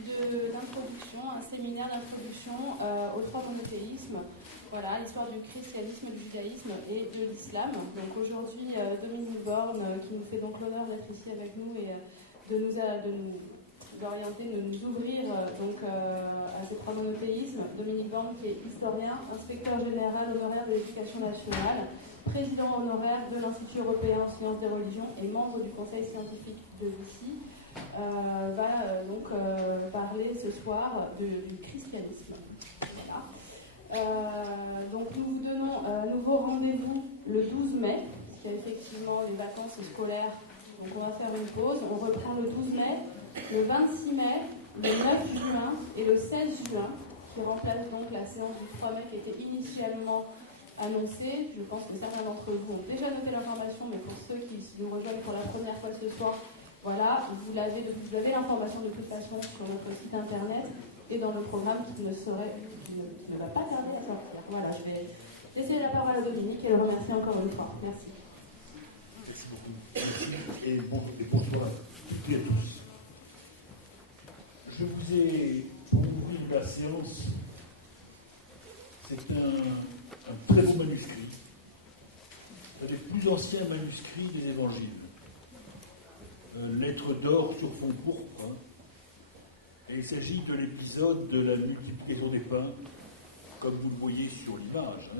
d'introduction, un séminaire d'introduction aux trois monothéismes. Voilà, l'histoire du christianisme, du judaïsme et de l'islam. Donc aujourd'hui, Dominique Borne, qui nous fait donc l'honneur d'être ici avec nous et d'orienter, de nous ouvrir à ces trois monothéismes. Dominique Borne, qui est historien, inspecteur général honoraire de l'éducation nationale, président honoraire de l'Institut européen en sciences des religions et membre du conseil scientifique de l'ICI, va parler ce soir du christianisme. Voilà. Donc nous vous donnons un nouveau rendez-vous le 12 mai, parce qu'il y a effectivement les vacances scolaires, donc on va faire une pause. On reprend le 12 mai, le 26 mai, le 9 juin et le 16 juin, qui remplace donc la séance du 3 mai qui était initialement annoncée. Je pense que certains d'entre vous ont déjà noté l'information, mais pour ceux qui nous rejoignent pour la première fois ce soir, voilà, vous avez l'information de toute façon sur notre site internet et dans le programme qui ne va pas tarder à sortir. Voilà, je vais laisser la parole à Dominique et le remercier encore une fois. Merci. Merci beaucoup. Et bonsoir à toutes et à tous. Je vous ai, pour ouvrir la séance, c'est un très beau manuscrit, un des plus anciens manuscrits des évangiles. Lettre d'or sur fond pourpre. Et il s'agit de l'épisode de la multiplication des pains, comme vous le voyez sur l'image.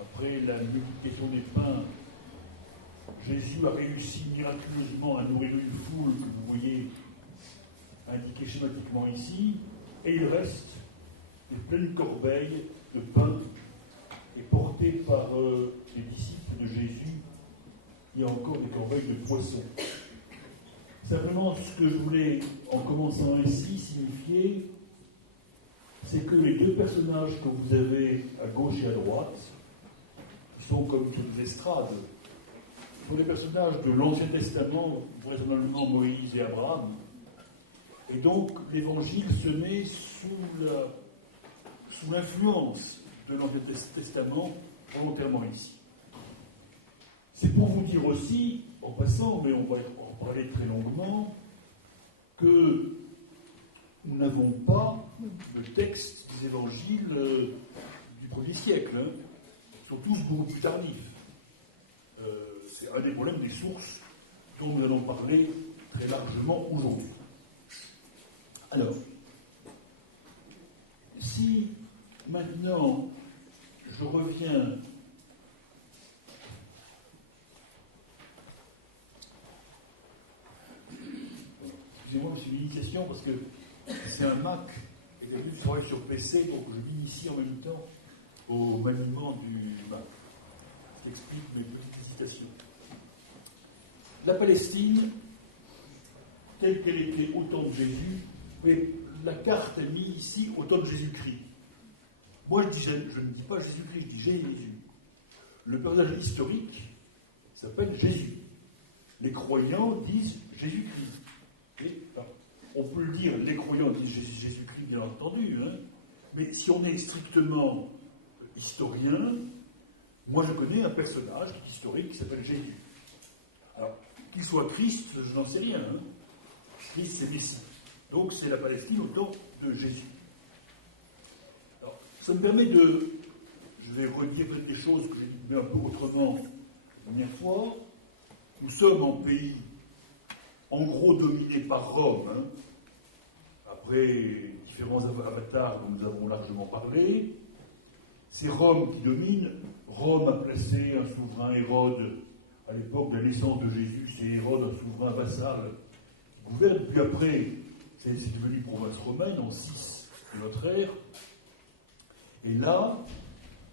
Après la multiplication des pains, Jésus a réussi miraculeusement à nourrir une foule que vous voyez indiquée schématiquement ici, et il reste des pleines corbeilles de pain, et portées par les disciples de Jésus, il y a encore des corbeilles de poissons. Simplement, ce que je voulais, en commençant ainsi, signifier, c'est que les deux personnages que vous avez à gauche et à droite, qui sont comme sur des estrades, sont des personnages de l'Ancien Testament, vraisemblablement Moïse et Abraham. Et donc, l'Évangile se met sous l'influence de l'Ancien Testament, volontairement ici. C'est pour vous dire aussi, en passant, mais on va en parler très longuement, que nous n'avons pas le texte des évangiles du 1er siècle. Ils sont tous beaucoup plus tardifs. C'est un des problèmes des sources dont nous allons parler très largement aujourd'hui. Alors, si maintenant je reviens excusez-moi, c'est une initiation parce que c'est un Mac et d'habitude je travaille sur PC, donc je m'initie en même temps au maniement du Mac. Ce qui explique mes petites hésitations. La Palestine, telle qu'elle était au temps de Jésus, mais la carte est mise ici au temps de Jésus-Christ. Moi je ne dis pas Jésus-Christ, je dis Jésus. Le personnage historique s'appelle Jésus. Les croyants disent Jésus-Christ. On peut le dire, les croyants disent Jésus-Christ, bien entendu, mais si on est strictement historien, moi je connais un personnage historique qui s'appelle Jésus. Alors, qu'il soit Christ, je n'en sais rien. Christ, c'est Messie. Donc, c'est la Palestine au temps de Jésus. Alors, ça me permet de... Je vais redire peut-être des choses que j'ai dit un peu autrement la dernière fois. Nous sommes en pays en gros dominé par Rome, après différents avatars dont nous avons largement parlé. C'est Rome qui domine. Rome a placé un souverain Hérode, à l'époque de la naissance de Jésus, c'est Hérode, un souverain vassal, qui gouverne. Puis après, c'est devenu province romaine en 6 de notre ère. Et là,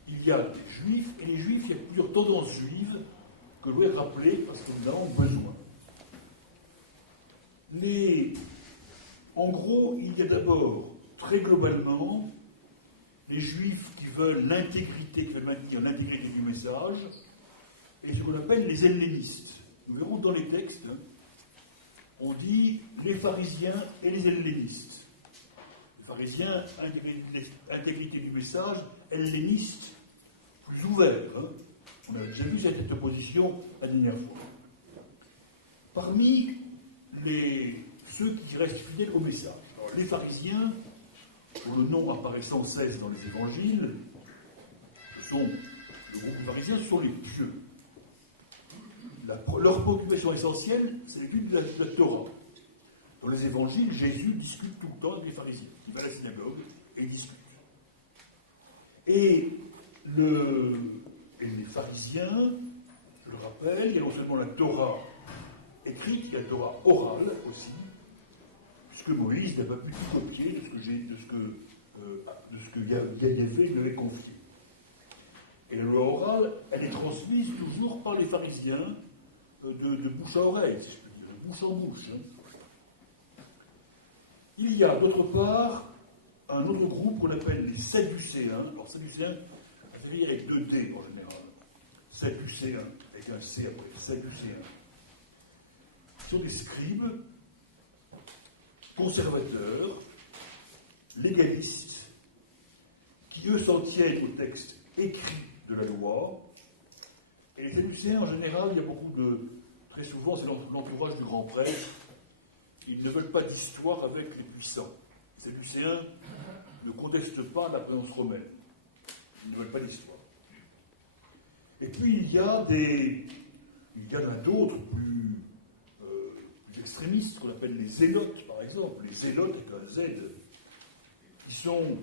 il y a des Juifs, et les Juifs, il y a plusieurs tendances juives que je voulais rappeler parce que nous en avons besoin. En gros, il y a d'abord, très globalement, les Juifs qui veulent l'intégrité, qui veulent maintenir l'intégrité du message, et ce qu'on appelle les hellénistes. Nous verrons dans les textes, on dit les pharisiens et les hellénistes. Les pharisiens, intégrité du message, hellénistes, plus ouverts. On a déjà vu cette opposition la dernière fois. Parmi ceux qui restent fidèles au message. Alors Alors, les pharisiens, dont le nom apparaît sans cesse dans les évangiles, le groupe des pharisiens, ce sont les pieux. Leur préoccupation essentielle, c'est l'étude de la Torah. Dans les évangiles, Jésus discute tout le temps avec les pharisiens. Il va à la synagogue et il discute. Et les pharisiens, je le rappelle, il y a non seulement la Torah écrite, il y a la Torah orale aussi, puisque Moïse n'a pas pu tout copier de ce que Yahvé lui avait confié. Et la loi orale, elle est transmise toujours par les pharisiens de bouche à oreille, si je peux dire, de bouche en bouche. Il y a d'autre part un autre groupe qu'on appelle les Sadducéens. Alors Sadducéens, ça veut dire avec 2 D en général. Sadducéens, avec un C après, Sadducéens. Ce sont des scribes, conservateurs, légalistes, qui eux s'en tiennent au texte écrit de la loi. Et les Sadducéens, en général, il y a beaucoup très souvent, c'est l'entourage du grand prêtre. Ils ne veulent pas d'histoire avec les puissants. Les Sadducéens ne contestent pas la présence romaine. Ils ne veulent pas d'histoire. Et puis il y en a d'autres plus extrémistes, qu'on appelle les zélotes, par exemple. Les zélotes, avec un Z, qui sont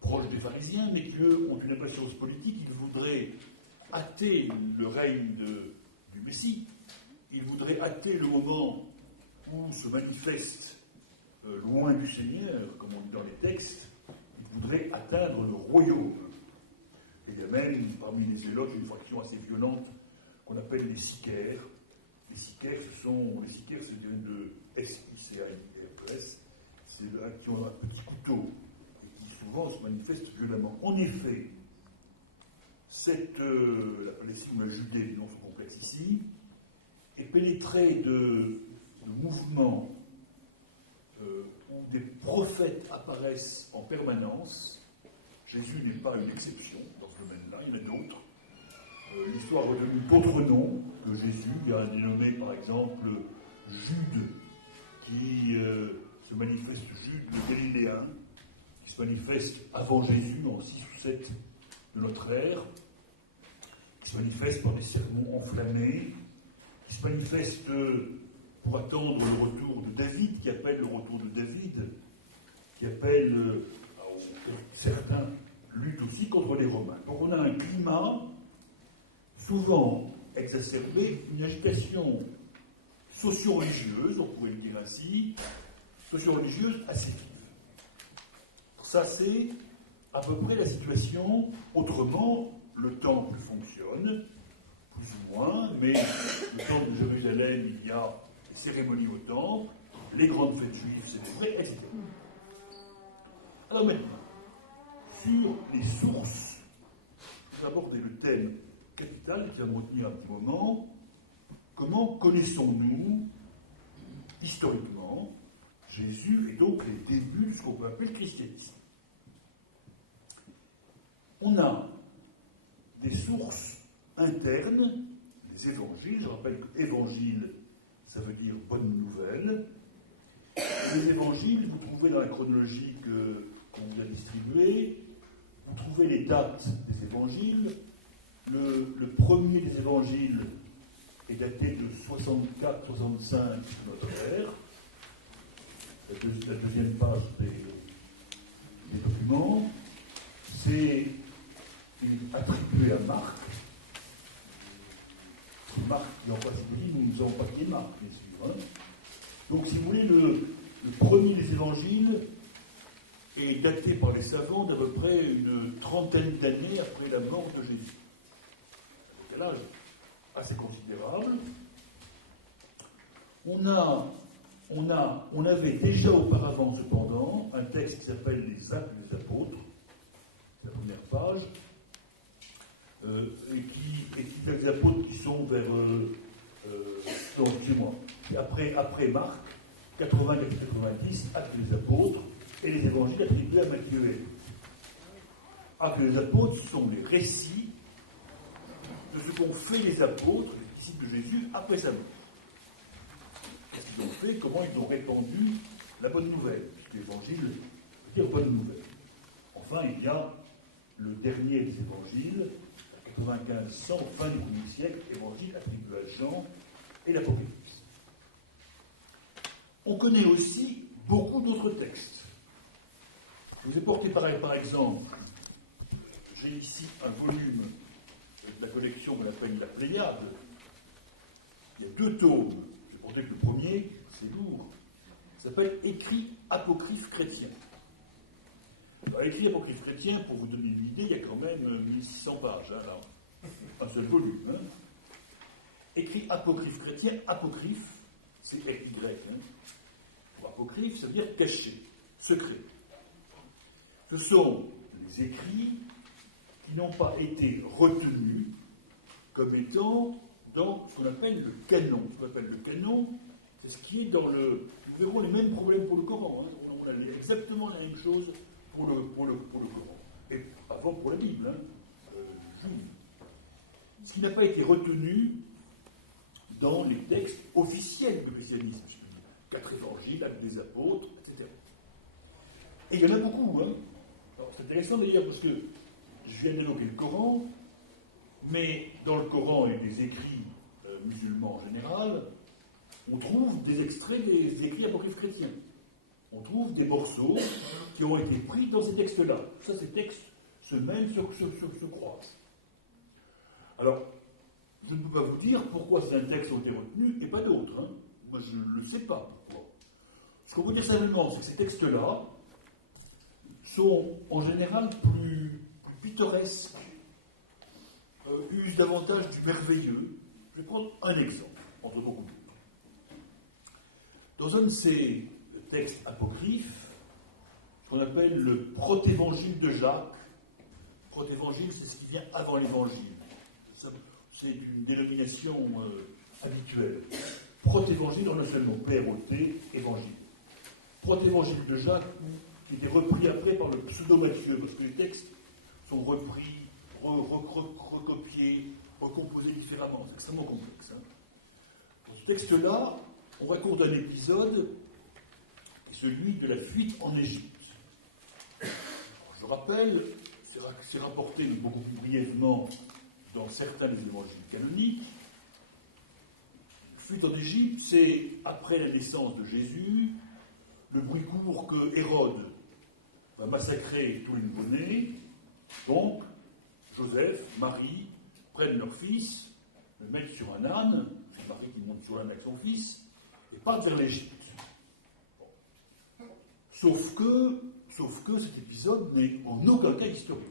proches des pharisiens, mais qui, eux, ont une impatience politique. Ils voudraient hâter le règne du Messie. Ils voudraient hâter le moment où se manifeste loin du Seigneur, comme on dit dans les textes. Ils voudraient atteindre le royaume. Et il y a même, parmi les zélotes, une fraction assez violente qu'on appelle les sicaires. Les sicaires, c'est de S-I-C-A-I-R-E-S. C'est là qui ont un petit couteau et qui souvent se manifestent violemment. En effet, la Palestine ou la Judée, non son complexe ici, est pénétrée de mouvements où des prophètes apparaissent en permanence. Jésus n'est pas une exception dans ce domaine-là, il y en a d'autres. L'histoire a redonné d'autres noms que Jésus. Il y a un dénommé, par exemple, Jude, qui se manifeste, Jude le Galiléen, qui se manifeste avant Jésus, en 6 ou 7 de notre ère, qui se manifeste par des sermons enflammés, qui se manifeste pour attendre le retour de David, qui appelle le retour de David, qui appelle, certains luttent aussi contre les Romains. Donc on a un climat souvent exacerbé, une agitation socio-religieuse, on pourrait le dire ainsi, socio-religieuse assez vive. Ça, c'est à peu près la situation. Autrement, le temple fonctionne, plus ou moins, mais le temple de Jérusalem, il y a des cérémonies au temple, les grandes fêtes juives célébrées, etc. Alors maintenant, sur les sources, je vais aborder le thème capital qui va me retenir un petit moment. Comment connaissons-nous, historiquement, Jésus et donc les débuts de ce qu'on peut appeler le christianisme? On a des sources internes, les évangiles. Je rappelle que évangile, ça veut dire bonne nouvelle. Les évangiles, vous trouvez dans la chronologie qu'on vous a distribuée, vous trouvez les dates des évangiles. Le premier des évangiles est daté de 64-65 de notre ère. La deuxième page des documents. C'est attribué à Marc. Marc qui n'en passe pas, nous ne savons pas qui est Marc, bien sûr. Donc, si vous voulez, le premier des évangiles est daté par les savants d'à peu près une trentaine d'années après la mort de Jésus. C'est un âge assez considérable. On avait déjà auparavant, cependant, un texte qui s'appelle les Actes des Apôtres, la première page, et qui est des apôtres qui sont vers, excusez-moi, après Marc, 80-90, Actes des Apôtres, et les évangiles attribués à Matthieu. Actes des Apôtres sont les récits de ce qu'ont fait les apôtres, les disciples de Jésus, après sa mort. Qu'est-ce qu'ils ont fait? Comment ils ont répandu la bonne nouvelle, puisque l'évangile veut dire bonne nouvelle. Enfin, il y a le dernier des évangiles, à 95-100, fin du 1er siècle, évangile attribué à Jean et l'Apocalypse. On connaît aussi beaucoup d'autres textes. Je vous ai porté par exemple, j'ai ici un volume de la collection qu'on appelle la Pléiade. Il y a 2 tomes. J'ai porté que le premier, c'est lourd. Ça s'appelle Écrits apocryphes chrétiens. Alors, Écrits apocryphes chrétiens, pour vous donner une idée, il y a quand même 1600 pages, hein, là. Un seul volume. Hein. Écrits apocryphes chrétiens, apocryphe, c'est RY. Hein. Pour apocryphe, ça veut dire caché, secret. Ce sont des écrits qui n'ont pas été retenus comme étant dans ce qu'on appelle le canon. Ce qu'on appelle le canon, c'est ce qui est dans le... Nous verrons les mêmes problèmes pour le Coran. Hein. On a exactement la même chose pour le Coran. Et avant pour la Bible. Hein. Juive. Ce qui n'a pas été retenu dans les textes officiels du christianisme. 4 évangiles, actes des apôtres, etc. Et il y en a beaucoup. Hein. Alors, c'est intéressant d'ailleurs parce que je viens d'évoquer le Coran, mais dans le Coran et des écrits musulmans en général, on trouve des extraits des écrits apocryphes chrétiens. On trouve des morceaux qui ont été pris dans ces textes-là. Ça, ces textes se mêlent, se croisent. Alors, je ne peux pas vous dire pourquoi certains textes ont été retenus et pas d'autres. Hein. Moi, je ne le sais pas pourquoi. Ce qu'on peut dire simplement, c'est que ces textes-là sont en général plus pittoresques, usent davantage du merveilleux. Je vais prendre un exemple, entre beaucoup d'autres. Dans un de ces textes apocryphes, ce qu'on appelle le protévangile de Jacques, protévangile, c'est ce qui vient avant l'évangile. C'est une dénomination habituelle. Protévangile, on a seulement P-R-O-T, évangile. Protévangile de Jacques, qui était repris après par le pseudo-Matthieu, parce que les textes sont repris, recopiés, recomposés différemment. C'est extrêmement complexe. Hein. Dans ce texte-là, on raconte un épisode qui est celui de la fuite en Égypte. Je rappelle, c'est rapporté beaucoup plus brièvement dans certains des évangiles canoniques. Fuite en Égypte, c'est après la naissance de Jésus, le bruit court que Hérode va massacrer tous les nouveau-nés. Donc, Joseph, Marie prennent leur fils, le mettent sur un âne, c'est Marie qui monte sur l'âne avec son fils, et partent vers l'Égypte. Bon. Sauf que cet épisode n'est en aucun cas historique.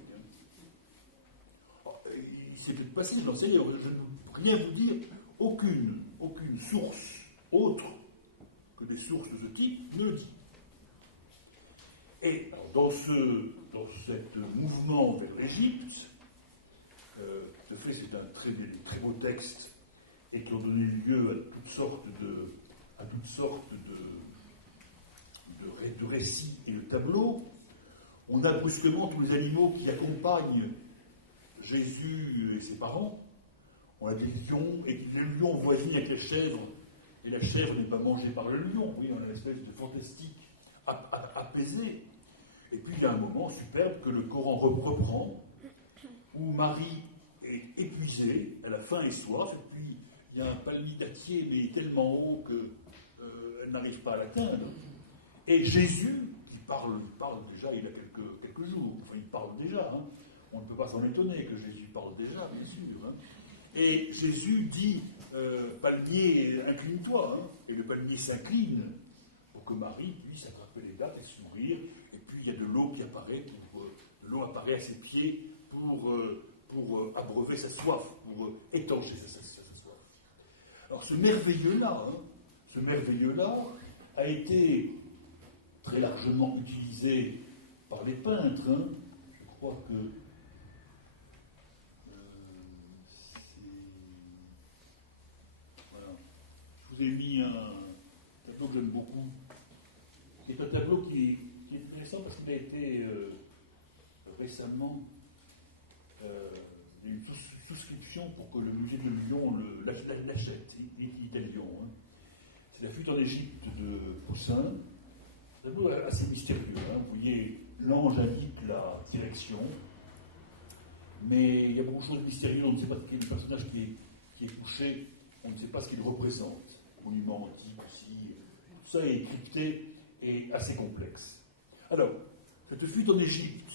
Il s'est peut-être passé, j'en sais rien, je ne peux rien vous dire, aucune source autre que des sources de ce type ne le dit. Et alors, dans ce mouvement vers l'Égypte, de fait c'est un très beau texte et qui ont donné lieu à toutes sortes de récits et de tableaux. On a brusquement tous les animaux qui accompagnent Jésus et ses parents. On a des lions, et les lions voisinent avec les chèvres, et la chèvre n'est pas mangée par le lion. Oui, on a une espèce de fantastique apaisé. Et puis il y a un moment superbe que le Coran reprend, où Marie est épuisée, elle a faim et soif, et puis il y a un palmier dattier, mais tellement haut qu'elle n'arrive pas à l'atteindre. Et Jésus, qui parle déjà il y a quelques jours, enfin il parle déjà, hein. On ne peut pas s'en étonner que Jésus parle déjà, bien sûr. Hein. Et Jésus dit, palmier, incline-toi, hein. Et le palmier s'incline pour que Marie puisse attraper les dattes et se nourrir. Et puis il y a de l'eau qui apparaît, l'eau apparaît à ses pieds pour abreuver sa soif, pour étancher sa soif. Alors ce merveilleux-là a été très largement utilisé par les peintres. Hein. Je crois que voilà. Je vous ai mis un tableau que j'aime beaucoup. C'est un tableau qui est intéressant parce qu'il a été récemment il y a une souscription pour que le musée de Lyon l'achète. Il est italien. Hein. C'est la fuite en Égypte de Poussin. C'est un tableau assez mystérieux. Hein. Vous voyez, l'ange indique la direction, mais il y a beaucoup de choses mystérieuses. On ne sait pas quel personnage qui est couché, on ne sait pas ce qu'il représente. Monument antique aussi. Tout ça est crypté et assez complexe. Alors, cette fuite en Égypte,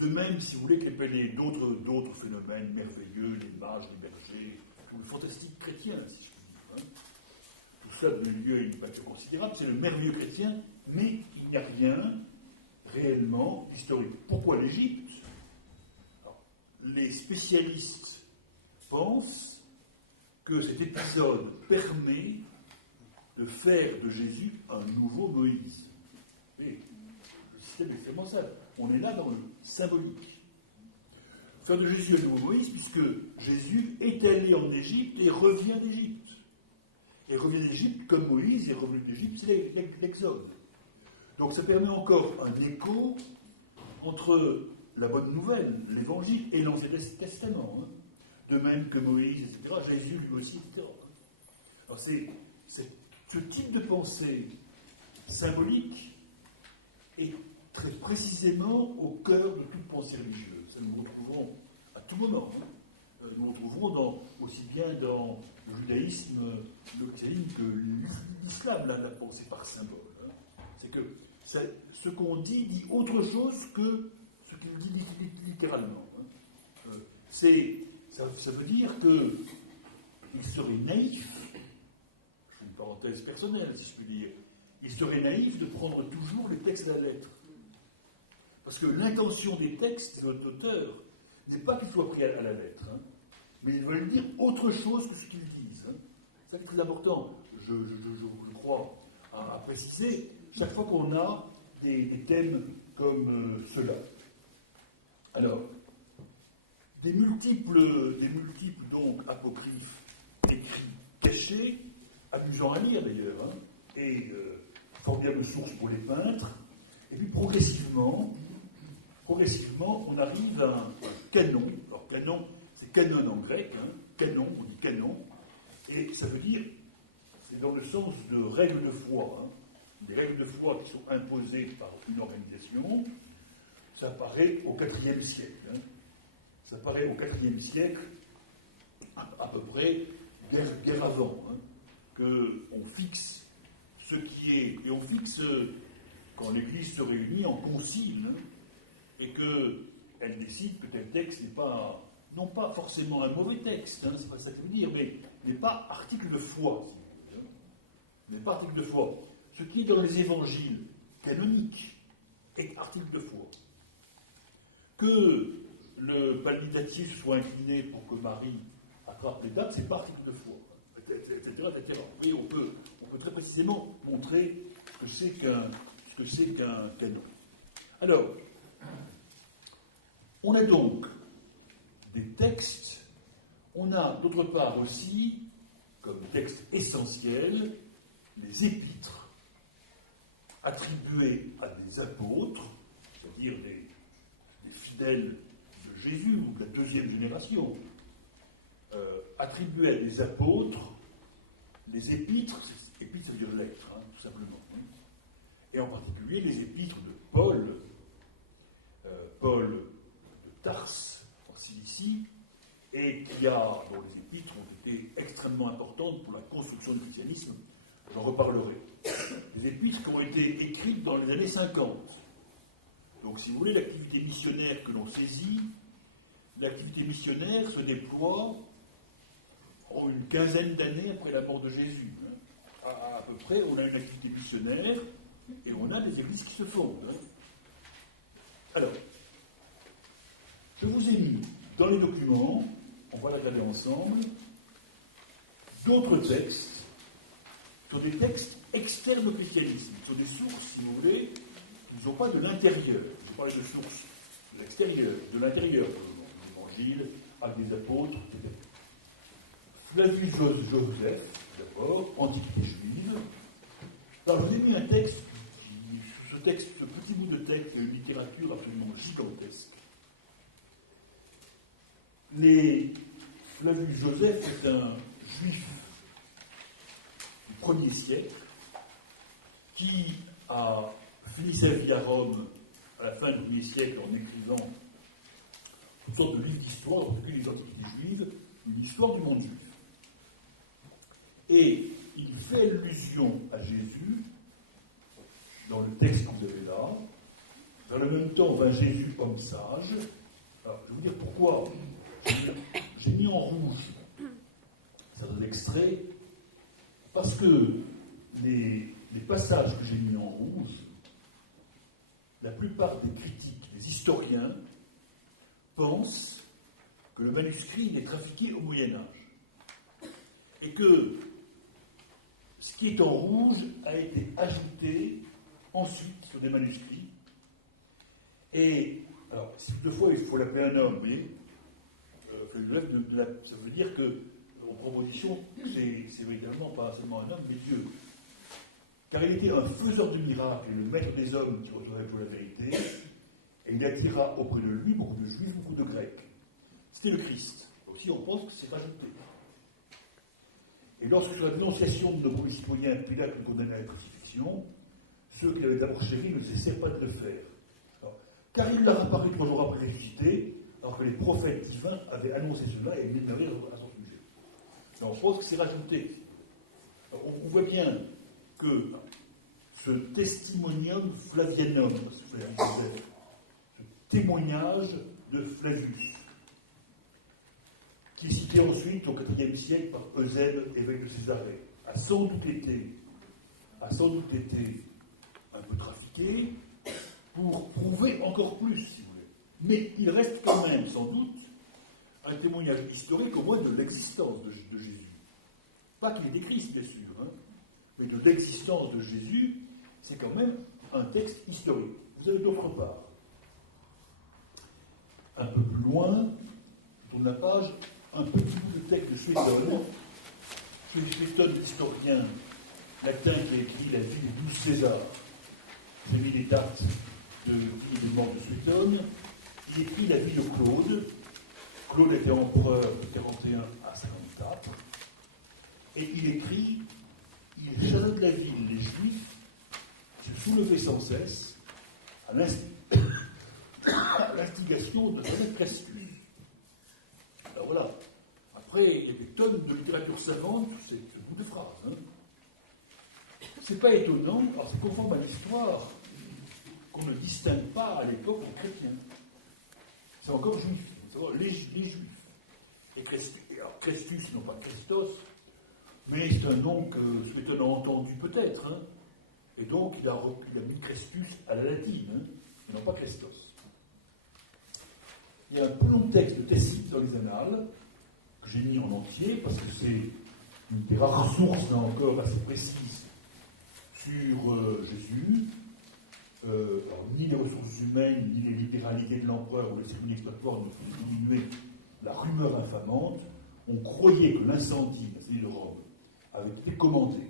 de même, si vous voulez, qu'elle peignait d'autres phénomènes merveilleux, les mages, les bergers, tout le fantastique chrétien, si je puis dire. Hein. Tout ça donne lieu à une peinture considérable, c'est le merveilleux chrétien, mais il n'y a rien réellement historique. Pourquoi l'Égypte? Les spécialistes pensent que cet épisode permet de faire de Jésus un nouveau Moïse. Et le système est extrêmement simple. On est là dans le symbolique. Faire de Jésus un nouveau Moïse, puisque Jésus est allé en Égypte et revient d'Égypte. Et revient d'Égypte comme Moïse est revenu d'Égypte, c'est l'Exode. Donc ça permet encore un écho entre la bonne nouvelle, l'Évangile et l'Ancien Testament. Hein. De même que Moïse, etc., Jésus lui aussi, etc. Alors c'est ce type de pensée symbolique est très précisément au cœur de toute pensée religieuse. Ça nous retrouverons à tout moment. Hein. Nous retrouverons aussi bien dans le judaïsme, le christianisme que l'islam, la pensée par symbole. Hein. C'est que ce qu'on dit autre chose que ce qu'il dit littéralement. Hein. Ça veut dire qu'il serait naïf, je fais une parenthèse personnelle si je puis dire, il serait naïf de prendre toujours les textes à la lettre. Parce que l'intention des textes de notre auteur n'est pas qu'ils soient pris à la lettre, hein, mais ils veulent dire autre chose que ce qu'ils disent. Hein. Ça c'est très important, je crois, à préciser, chaque fois qu'on a des thèmes comme ceux-là. Alors, des multiples donc apocryphes écrits cachés, amusants à lire d'ailleurs, hein, et formidable source pour les peintres. Et puis progressivement, on arrive à un canon. Alors canon, c'est canon en grec, hein, canon, on dit canon, et ça veut dire, c'est dans le sens de règles de foi, hein, des règles de foi qui sont imposées par une organisation. Ça apparaît au IVe siècle. Hein. Ça apparaît au IVe siècle, à peu près, guerre avant, hein, qu'on fixe ce qui est, et on fixe quand l'Église se réunit en concile, hein, et qu'elle décide que tel texte n'est pas, non pas forcément un mauvais texte, hein, c'est pas ça que je veux dire, mais n'est pas article de foi, si vous voulez, hein, n'est pas article de foi. Ce qui est dans les évangiles canoniques est article de foi. Que le palliatif soit incliné pour que Marie attrape les dates, c'est pas article de foi, etc. Et on peut très précisément montrer ce que c'est qu'un canon. Alors, on a donc des textes, on a d'autre part aussi, comme texte essentiel, les épîtres attribués à des apôtres, c'est-à-dire des fidèles de Jésus ou de la deuxième génération, attribués à des apôtres, les épîtres, épîtres ça veut dire lettres, hein, tout simplement, hein, et en particulier les épîtres de Paul de Tarse, en Cilicie, et dont les épîtres ont été extrêmement importantes pour la construction du christianisme. J'en reparlerai. Les épîtres qui ont été écrites dans les années 50. Donc, si vous voulez, l'activité missionnaire que l'on saisit, l'activité missionnaire se déploie en une quinzaine d'années après la mort de Jésus. Hein. À peu près, on a une activité missionnaire et on a des églises qui se fondent. Hein. Alors, je vous ai mis dans les documents, on va la regarder ensemble, d'autres textes, sur des textes externes au christianisme, sur des sources, si vous voulez, qui ne sont pas de l'intérieur. Je parle de sources de l'extérieur, de l'intérieur, l'Évangile, Actes des apôtres, etc. Flavius Joseph, d'abord, Antiquité juive. Alors, je vous ai mis un texte, ce petit bout de texte, une littérature absolument gigantesque. Flavius Joseph est un juif du 1er siècle qui a fini sa vie à Rome à la fin du 1er siècle en écrivant toutes sortes de livres d'histoire, en particulier les antiquités juives, une histoire du monde juif. Et il fait allusion à Jésus dans le texte que vous avez là. Dans le même temps, vint Jésus, homme sage. Alors, je vais vous dire pourquoi j'ai mis en rouge certains extraits, parce que les passages que j'ai mis en rouge, la plupart des critiques, des historiens, pensent que le manuscrit n'est trafiqué au Moyen-Âge. Et que ce qui est en rouge a été ajouté ensuite sur des manuscrits. Et, alors, si toutefois il faut l'appeler un homme, mais ça veut dire que, en proposition, c'est véritablement pas seulement un homme, mais Dieu. Car il était un faiseur de miracles et le maître des hommes qui recevait toujours la vérité, et il attira auprès de lui beaucoup de juifs, beaucoup de grecs. C'était le Christ. Aussi, on pense que c'est rajouté. Et lorsque sur la dénonciation de nos premiers citoyens, Pilate le condamnait à la crucifixion, ceux qui l'avaient d'abord chéri ne cessaient pas de le faire. Alors, car il leur apparut 3 jours après ressuscité, alors que les prophètes divins avaient annoncé cela et énuméré à son sujet. Alors, on pense que c'est rajouté. Alors, on voit bien que ce testimonium Flavianum, ce témoignage de Flavius, qui est cité ensuite au IVe siècle par Eusèbe, évêque de Césarée, a sans doute été un peu trafiqué pour prouver encore plus, si vous voulez. Mais il reste quand même, sans doute, un témoignage historique au moins de l'existence de Jésus. Pas qu'il ait Christ, bien sûr, mais de l'existence de Jésus, c'est quand même un texte historique. Vous avez d'autre part, un peu plus loin, sur la page, un petit bout de texte de Suétone. Suétone, historien latin qui a écrit la vie de 12 Césars. J'ai mis les dates des morts de Suétone. Il écrit la vie de Claude. Claude était empereur de 41 à 54. Et il écrit, il chassa de la ville les Juifs qui se soulevaient sans cesse à l'instigation de son Crestus. Alors voilà. Après, il y a des tonnes de littérature savante sur ce bout de phrase. C'est pas étonnant, alors c'est conforme à l'histoire qu'on ne distingue pas à l'époque en chrétiens. C'est encore juif, les juifs. Et Christus, non pas Christos, mais c'est un nom que Suétone a entendu peut-être. Et donc il a mis Christus à la latine, et non pas Christos. Il y a un plus long texte de Tacite dans les Annales, que j'ai mis en entier, parce que c'est une des rares sources, là encore, assez précises sur Jésus. Alors, ni les ressources humaines, ni les littéralités de l'empereur ou les cérémonies exploratoires ne font diminuer la rumeur infamante. On croyait que l'incendie de la cité de Rome avait été commandé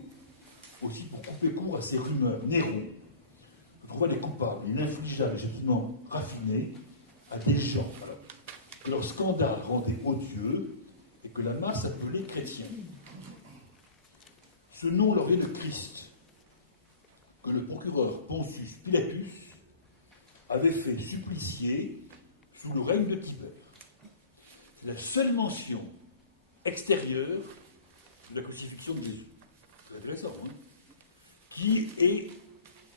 aussi pour couper court à ces rumeurs. Néron trouva des coupables, il infligea les châtiments raffinés à des gens que leur scandale rendait odieux et que la masse appelait chrétiens. Ce nom leur vient de Christ, que le procureur Pontius Pilatus avait fait supplicier sous le règne de Tibère. La seule mention extérieure de la crucifixion de Jésus. C'est intéressant, qui est,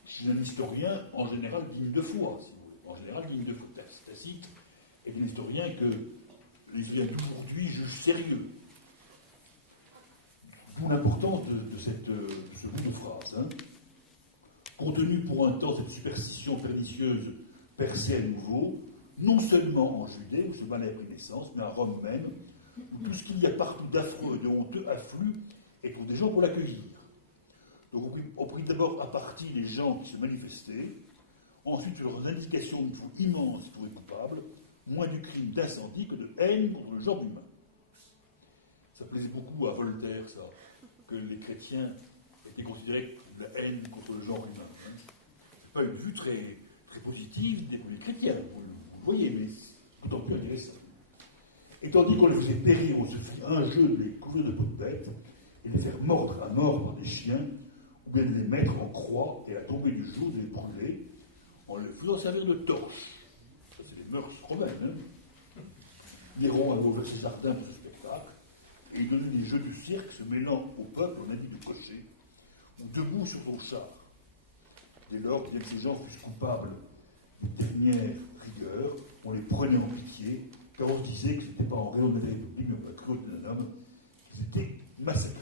chez un historien, en général digne de foi, si vous voulez. En général digne de foi. Tacite est un historien que les historiens d'aujourd'hui jugent sérieux. D'où l'importance de ce bout de phrase. Contenu pour un temps cette superstition pernicieuse percée à nouveau, non seulement en Judée, où ce mal a pris naissance, mais à Rome même, où tout ce qu'il y a partout d'affreux et de honteux afflue et pour des gens pour l'accueillir. Donc on prit d'abord à partie les gens qui se manifestaient, ensuite sur leurs indications d'une foule immense pour les coupables, moins du crime d'incendie que de haine contre le genre humain. Ça plaisait beaucoup à Voltaire, ça, que les chrétiens étaient considérés comme de la haine contre le genre humain. C'est pas une vue très, très positive des chrétiens, vous le voyez, mais c'est d'autant plus intéressant. Et tandis qu'on les faisait périr, on se fit un jeu de les couvrir de peau de bête et de les faire mordre à mort par des chiens, ou bien de les mettre en croix et à la tombée du jour de les brûler en les faisant servir de torches. Ça, c'est les mœurs romaines. Hein. Néron a mauvais Césardin de ce spectacle et il donnait des jeux du cirque se mêlant au peuple en habit de cocher ou debout sur son char. Dès lors, bien que ces gens fussent coupables de dernière rigueur, on les prenait en pitié, car on disait que ce n'était pas en raison de la République, mais pas de cause d'un homme, c'était massacré.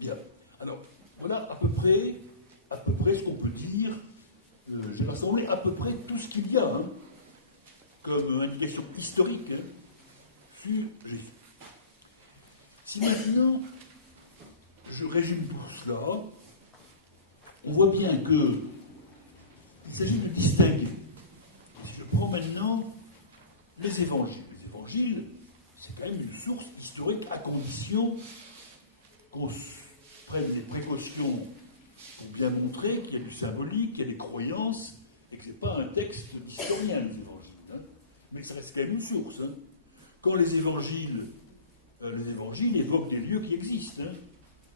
Bien. Alors, voilà à peu près ce qu'on peut dire. J'ai rassemblé à peu près tout ce qu'il y a hein, comme indication historique hein, sur Jésus. Si maintenant je résume tout cela, on voit bien qu'il s'agit de distinguer. Si je prends maintenant les évangiles. Les évangiles, c'est quand même une source historique à condition qu'on prenne des précautions pour bien montrer qu'il y a du symbolique, qu'il y a des croyances, et que ce n'est pas un texte d'historien, les évangiles. Hein. Mais ça reste quand même une source. Hein. Quand les évangiles évoquent des lieux qui existent. Hein.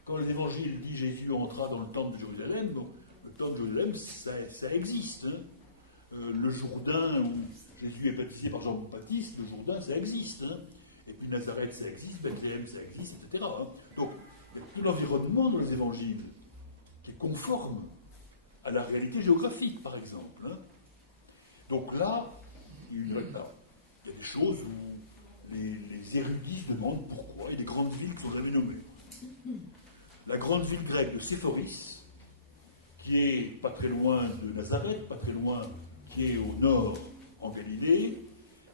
Quand l'évangile dit Jésus entra dans le temple de Jérusalem, bon, le temple de Jérusalem, ça existe. Hein. Le Jourdain, où Jésus est baptisé par Jean-Baptiste, le Jourdain, ça existe. Hein. Et puis Nazareth, ça existe, Bethléem, ça existe, etc. Hein. Donc, il y a tout l'environnement dans les évangiles qui est conforme à la réalité géographique, par exemple. Hein. Donc là, il y a des choses où les érudits se demandent pourquoi. Il y a des grandes villes qui sont jamais nommées. La grande ville grecque de Séphoris, qui est pas très loin de Nazareth, pas très loin, qui est au nord en Galilée.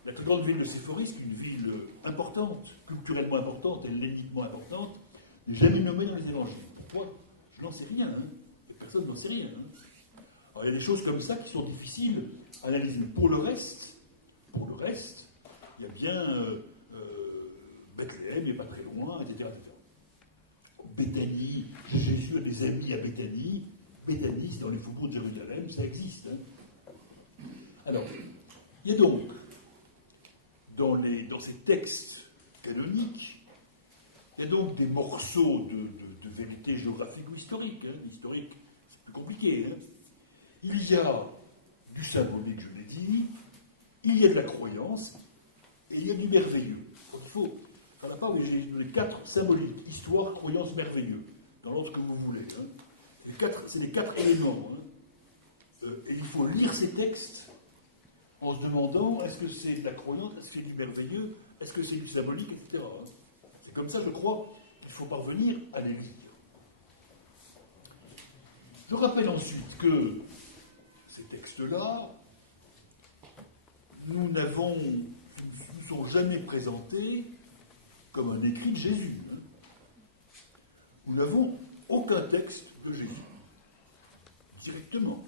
La plus grande ville de Séphoris, qui est une ville importante, culturellement importante, helléniquement importante, n'est jamais nommée dans les évangiles. Pourquoi? Je n'en sais rien. Hein. Personne n'en sait rien. Hein. Alors, il y a des choses comme ça qui sont difficiles à analyser. Mais pour le reste, il y a bien Bethléem, il n'est pas très loin, etc. Béthanie, Jésus a des amis à Béthanie. Béthanie, c'est dans les faubourgs de Jérusalem, ça existe. Hein. Alors, il y a donc, dans ces textes canoniques, il y a donc des morceaux de vérité géographique ou historique. Hein. Historique, c'est plus compliqué. Hein. Il y a du symbolique, je l'ai dit, il y a de la croyance, et il y a du merveilleux. Donc, il faut... À la part, j'ai donné 4 symboliques, histoire, croyance, merveilleux, dans l'ordre que vous voulez. Hein. C'est les 4 éléments. Hein. Et il faut lire ces textes en se demandant est-ce que c'est de la croyance, est-ce que c'est du merveilleux, est-ce que c'est du symbolique, etc. Hein. C'est comme ça, je crois, qu'il faut parvenir à les lire. Je rappelle ensuite que ces textes-là, nous sont jamais présentés comme un écrit de Jésus. Hein. Nous n'avons aucun texte de Jésus. Directement.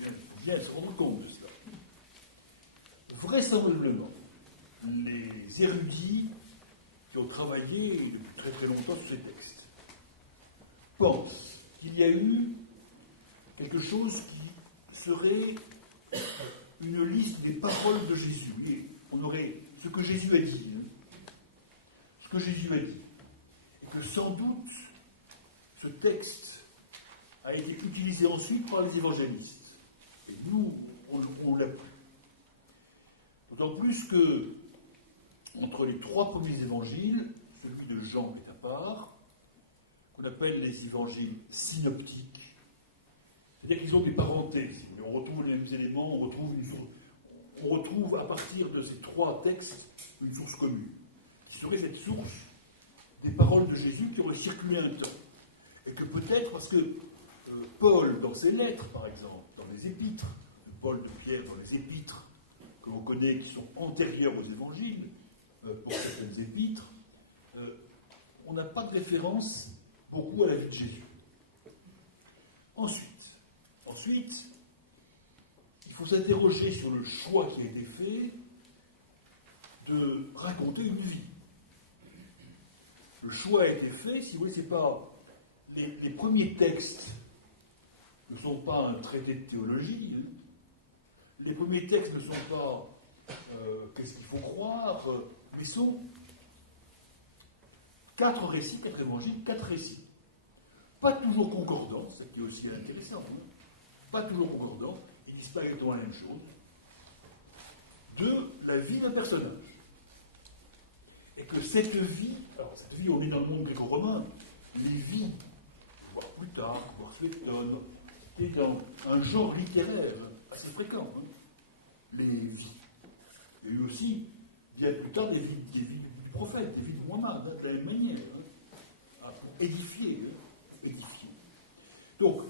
Il faut bien se rendre compte de cela. Vraisemblablement, les érudits qui ont travaillé depuis très très longtemps sur ces textes pensent qu'il y a eu quelque chose qui serait une liste des paroles de Jésus. Et on aurait ce que Jésus a dit. Hein. Ce que Jésus a dit. Et que sans doute, ce texte a été utilisé ensuite par les évangélistes. Et nous, on l'a pris. D'autant plus que, entre les 3 premiers évangiles, celui de Jean est à part, qu'on appelle les évangiles synoptiques, c'est-à-dire qu'ils ont des parenthèses. Mais on retrouve les mêmes éléments, on retrouve à partir de ces 3 textes une source commune, qui serait cette source des paroles de Jésus qui auraient circulé un temps. Et que peut-être, parce que Paul, dans ses lettres, par exemple, dans les épîtres, Paul de Pierre, dans les épîtres que l'on connaît, qui sont antérieures aux évangiles, pour certaines épîtres, on n'a pas de référence beaucoup à la vie de Jésus. Ensuite, il faut s'interroger sur le choix qui a été fait de raconter une vie. Le choix a été fait, si vous voulez, c'est pas... Les premiers textes ne sont pas un traité de théologie. Hein. Les premiers textes ne sont pas qu'est-ce qu'il faut croire, mais sont 4 récits, 4 évangiles, 4 récits. pas toujours concordants, ce qui est aussi intéressant, hein, pas toujours concordants, ils disent pas exactement la même chose, de la vie d'un personnage. Et que cette vie, alors cette vie, on est dans le monde gréco-romain, les vies, voire plus tard, voire Suétone, est dans un genre littéraire assez fréquent, hein, les vies. Il y a eu aussi, bien plus tard, des vies du prophète, des vies de Muhammad, de la même manière, hein, pour édifier. Donc,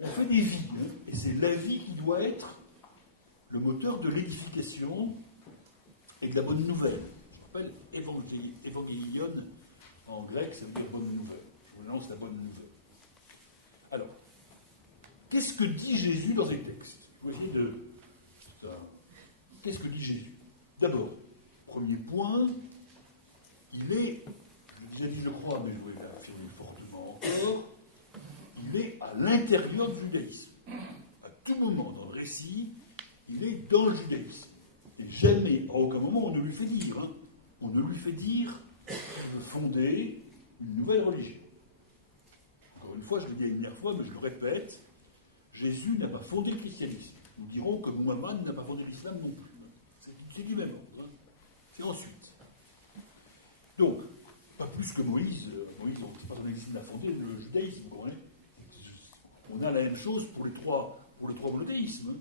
on fait des vies, hein, et c'est la vie qui doit être le moteur de l'édification et de la bonne nouvelle. Je rappelle, évangélion en grec, ça veut dire bonne nouvelle. Je vous annonce la bonne nouvelle. Alors, qu'est-ce que dit Jésus dans ces textes? Vous voyez qu'est-ce que dit Jésus? D'abord, premier point, il est, je l'ai dit je crois, mais je vais l'affirmer fortement encore, il est à l'intérieur du judaïsme. À tout moment dans le récit, il est dans le judaïsme. Et jamais, à aucun moment, on ne lui fait dire, hein, on ne lui fait dire de fonder une nouvelle religion. Encore une fois, je l'ai dit une dernière fois, mais je le répète, Jésus n'a pas fondé le christianisme. Nous dirons que Muhammad n'a pas fondé l'islam non plus. C'est du même ordre. Hein. C'est ensuite. Donc, pas plus que Moïse. Moïse, on ne sait pas que l'islam a fondé le judaïsme. On a la même chose pour les trois monothéismes, hein,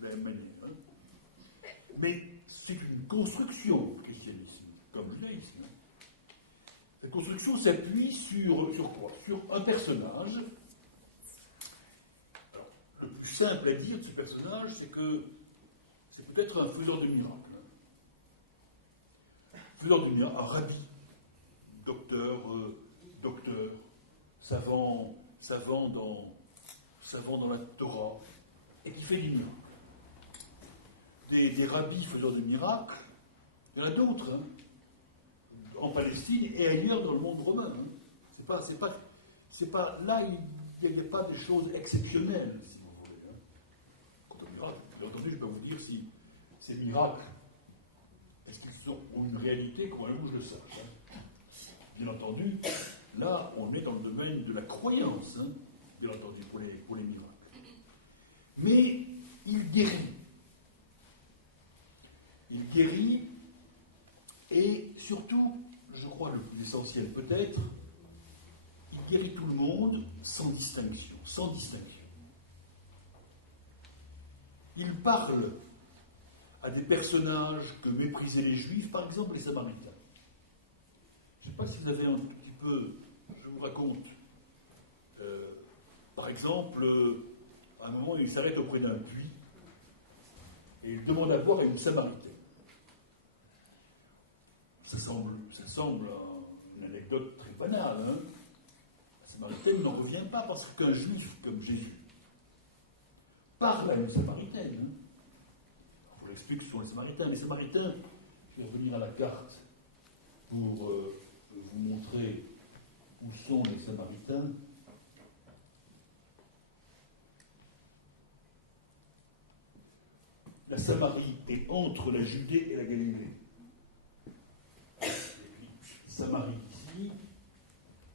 de la même manière. Hein. Mais c'est une construction, le christianisme, comme le judaïsme. Hein. Cette construction s'appuie sur quoi? Sur un personnage. Alors, le plus simple à dire de ce personnage, c'est que c'est peut-être un faiseur de miracles. Faiseur de miracles, un rabbi, docteur, savant dans la Torah, et qui fait des miracles. Des rabbis faiseurs de miracles, il y en a d'autres, hein, en Palestine et ailleurs dans le monde romain. Hein. C'est pas là, il n'y a pas des choses exceptionnelles, si vous voulez. Hein. Quant aux miracles, bien entendu, je peux vous dire si ces miracles, est-ce qu'ils ont une réalité, croyez-vous, je le sache. Hein. Bien entendu, là, on est dans le domaine de la croyance, hein, bien entendu, pour les miracles. Mais il guérit. Il guérit, et surtout, je crois le plus essentiel peut-être, il guérit tout le monde sans distinction. Il parle à des personnages que méprisaient les Juifs, par exemple les Samaritains. Je ne sais pas si vous avez un petit peu, je vous raconte. Par exemple, à un moment, il s'arrête auprès d'un puits et il demande à boire à une Samaritaine. Ça semble une anecdote très banale. Hein. La Samaritaine n'en revient pas parce qu'un Juif comme Jésus parle à une Samaritaine. Hein. On vous l'explique, ce sont les Samaritains. Les Samaritains, je vais revenir à la carte pour vous montrer où sont les Samaritains. La Samarie est entre la Judée et la Galilée. Samarie ici,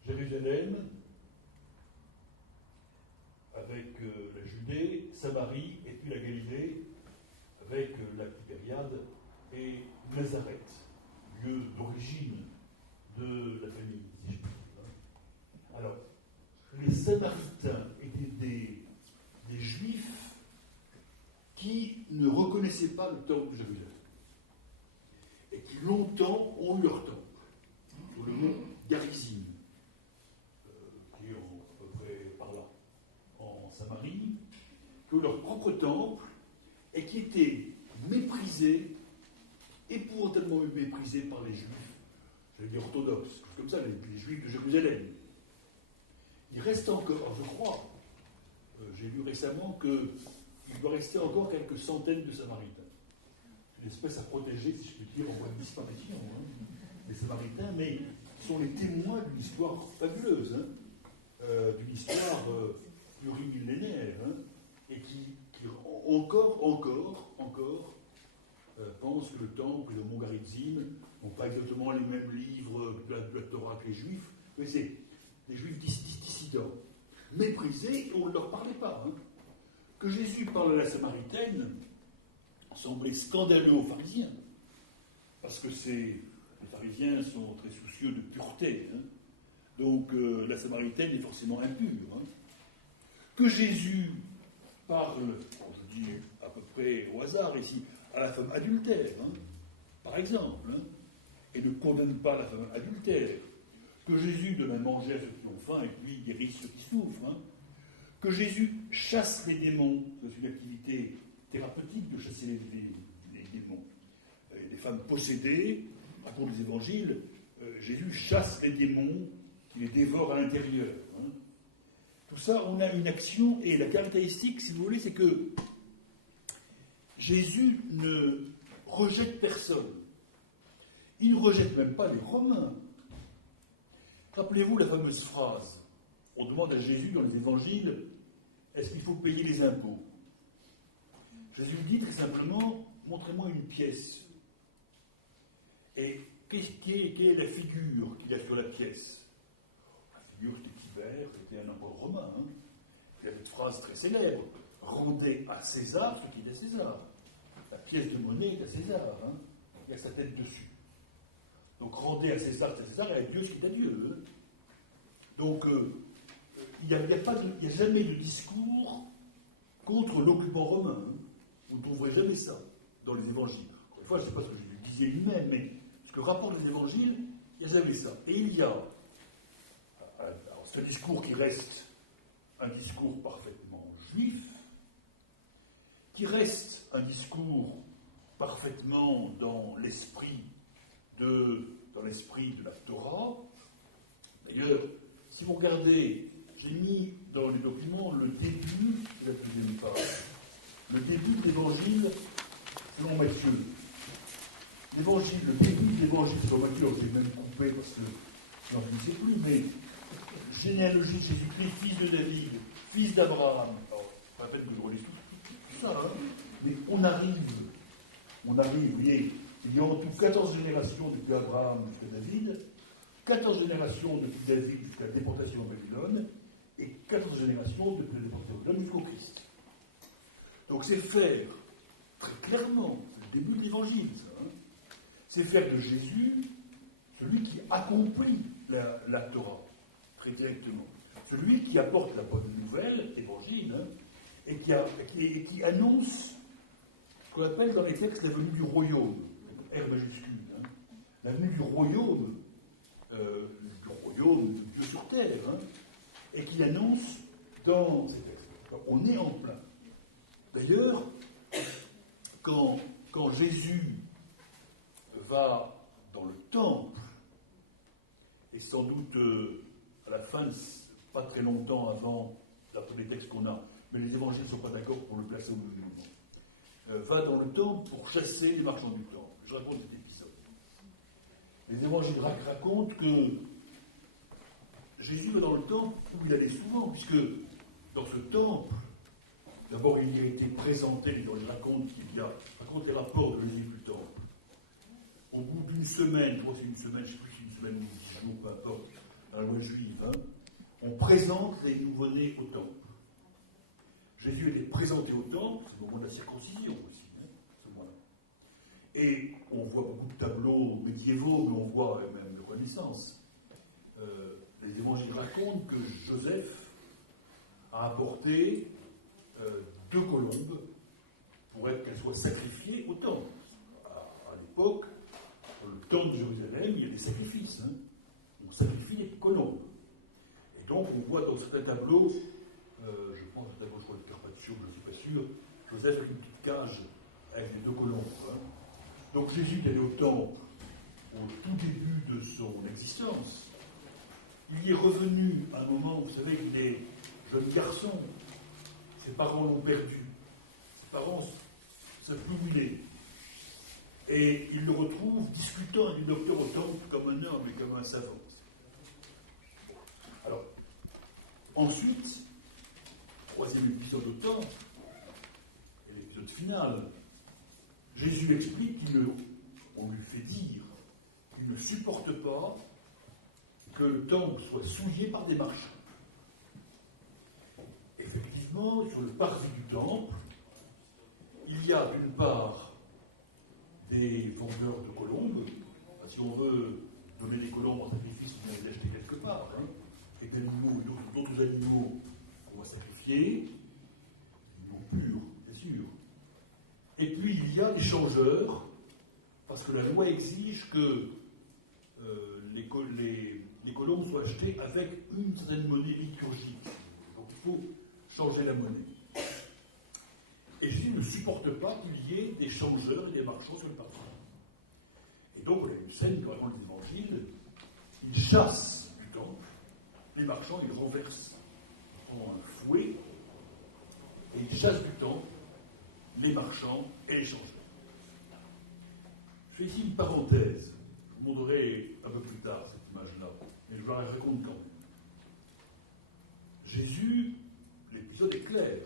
Jérusalem, avec la Judée, Samarie, et puis la Galilée, avec la Tibériade et Nazareth, lieu d'origine de la famille, si je puis dire. Alors, les Samaritains étaient des Juifs qui ne reconnaissaient pas le temple de Jérusalem et qui longtemps ont eu leur temple sur le mont Garizim, qui est à peu près par là, en Samarie, que leur propre temple, et qui était méprisé, épouvantablement méprisé par les Juifs, je vais dire orthodoxes, comme ça, les Juifs de Jérusalem. Il reste encore, je crois, j'ai lu récemment qu'il doit rester encore quelques centaines de Samaritains. Une espèce à protéger, si je puis dire, en voie de disparition, hein, les Samaritains, mais ils sont les témoins d'une histoire fabuleuse, hein, d'une histoire plurimillénaire, hein, et qui encore pensent que le temple et le mont Garizim n'ont pas exactement les mêmes livres de la Torah que les Juifs, mais c'est des Juifs dissidents, méprisés et on ne leur parlait pas. Hein. Que Jésus parle à la Samaritaine semblait scandaleux aux pharisiens, parce que les pharisiens sont très soucieux de pureté. Hein. Donc la Samaritaine est forcément impure. Hein. Que Jésus parle, je dis à peu près au hasard ici, à la femme adultère, hein, par exemple, hein, et ne condamne pas la femme adultère. Que Jésus donne à manger à ceux qui ont faim et puis guérisse ceux qui souffrent. Hein. Que Jésus chasse les démons, c'est une activité thérapeutique de chasser les démons. Les femmes possédées, racontent les évangiles, Jésus chasse les démons qui les dévorent à l'intérieur. Hein. Tout ça, on a une action, et la caractéristique, si vous voulez, c'est que Jésus ne rejette personne. Il ne rejette même pas les Romains. Rappelez-vous la fameuse phrase. On demande à Jésus dans les évangiles, est-ce qu'il faut payer les impôts? Jésus dit très simplement, montrez-moi une pièce. Et quelle est la figure qu'il y a sur la pièce? La figure, c'était Tibère, c'était un empereur romain. Hein. Il y a cette phrase très célèbre, rendez à César ce qui est à César. La pièce de monnaie est à César. Hein. Il y a sa tête dessus. Donc rendez à César ce qui est à César et à Dieu ce qui est à Dieu. Hein. Donc il n'y a jamais de discours contre l'occupant romain. Hein. Vous ne trouverez jamais ça dans les évangiles. Encore une fois, je ne sais pas ce que je disais lui-même, mais ce que rapportent les évangiles, il n'y a jamais ça. Et il y a ce discours qui reste un discours parfaitement juif, qui reste un discours parfaitement dans l'esprit de la Torah. D'ailleurs, si vous regardez, j'ai mis dans les documents le début de la deuxième page. Le début de l'évangile selon Matthieu. Le début de l'évangile selon Matthieu, je l'ai même coupé parce que je n'en finissais plus, mais généalogie de Jésus-Christ, fils de David, fils d'Abraham. Alors, pas la peine que je relise tout ça, hein, mais on arrive, vous voyez, il y a en tout 14 générations depuis Abraham jusqu'à David, 14 générations depuis David jusqu'à la déportation en Babylone, et 14 générations depuis la déportation en Babylone jusqu'au Christ. Donc c'est faire, très clairement, c'est le début de l'évangile, ça, hein, c'est faire de Jésus celui qui accomplit la Torah, très directement. Celui qui apporte la bonne nouvelle, l'évangile, hein, et qui annonce ce qu'on appelle dans les textes la venue du royaume, R majuscule, hein, la venue du royaume de Dieu sur terre, hein, et qui annonce dans ces textes. Alors, on est en plein. D'ailleurs, quand Jésus va dans le temple, et sans doute à la fin, pas très longtemps avant, d'après les textes qu'on a, mais les évangiles ne sont pas d'accord pour le placer au bout du moment, va dans le temple pour chasser les marchands du temple. Je raconte cet épisode. Les évangiles racontent que Jésus va dans le temple où il allait souvent, puisque dans ce temple, d'abord il y a été présenté, il raconte les rapports de Jésus du temple. Au bout d'une semaine, je crois que c'est une semaine, je ne sais plus si c'est une semaine ou 10 jours, peu importe, dans la loi juive, hein, on présente les nouveau-nés au temple. Jésus était présenté au temple, c'est le moment de la circoncision aussi, hein, ce moment-là. Et on voit beaucoup de tableaux médiévaux, mais on voit même de Renaissance. Les évangiles racontent que Joseph a apporté 2 colombes pour qu'elles soient sacrifiées au temple. À l'époque, dans le temple de Jérusalem, il y a des sacrifices. Hein. On sacrifie les colombes. Et donc, on voit dans certains tableaux, je pense que je crois de Carpaccio, je ne suis pas sûr, Joseph avec une petite cage avec les 2 colombes. Hein. Donc, Jésus est allé au temple au tout début de son existence. Il y est revenu à un moment où, vous savez, il est jeune garçon. Ses parents l'ont perdu. Ses parents ne savent plus où il est. Et il le retrouve discutant avec du docteur au temple comme un homme et comme un savant. Alors, ensuite, 3e épisode au temple, et l'épisode final, Jésus explique on lui fait dire qu'il ne supporte pas que le temple soit souillé par des marchands. spécifiquement sur le parvis du temple. Il y a d'une part des vendeurs de colombes. Si on veut donner des colombes en sacrifice, on vient les acheter quelque part. Hein, et d'animaux et d'autres animaux qu'on va sacrifier, animaux purs, bien sûr. Et puis il y a des changeurs, parce que la loi exige que les colombes soient achetées avec une certaine monnaie liturgique. Donc il faut changer la monnaie. Et Jésus ne supporte pas qu'il y ait des changeurs et des marchands sur le parvis. Et donc on a une scène qui raconte les évangiles. Il chasse du temple, les marchands, il renverse en un fouet, et il chasse du temple les marchands et les changeurs. Je fais ici une parenthèse. Je vous montrerai un peu plus tard cette image-là, mais je vous la raconte quand même. Jésus, l'épisode est clair.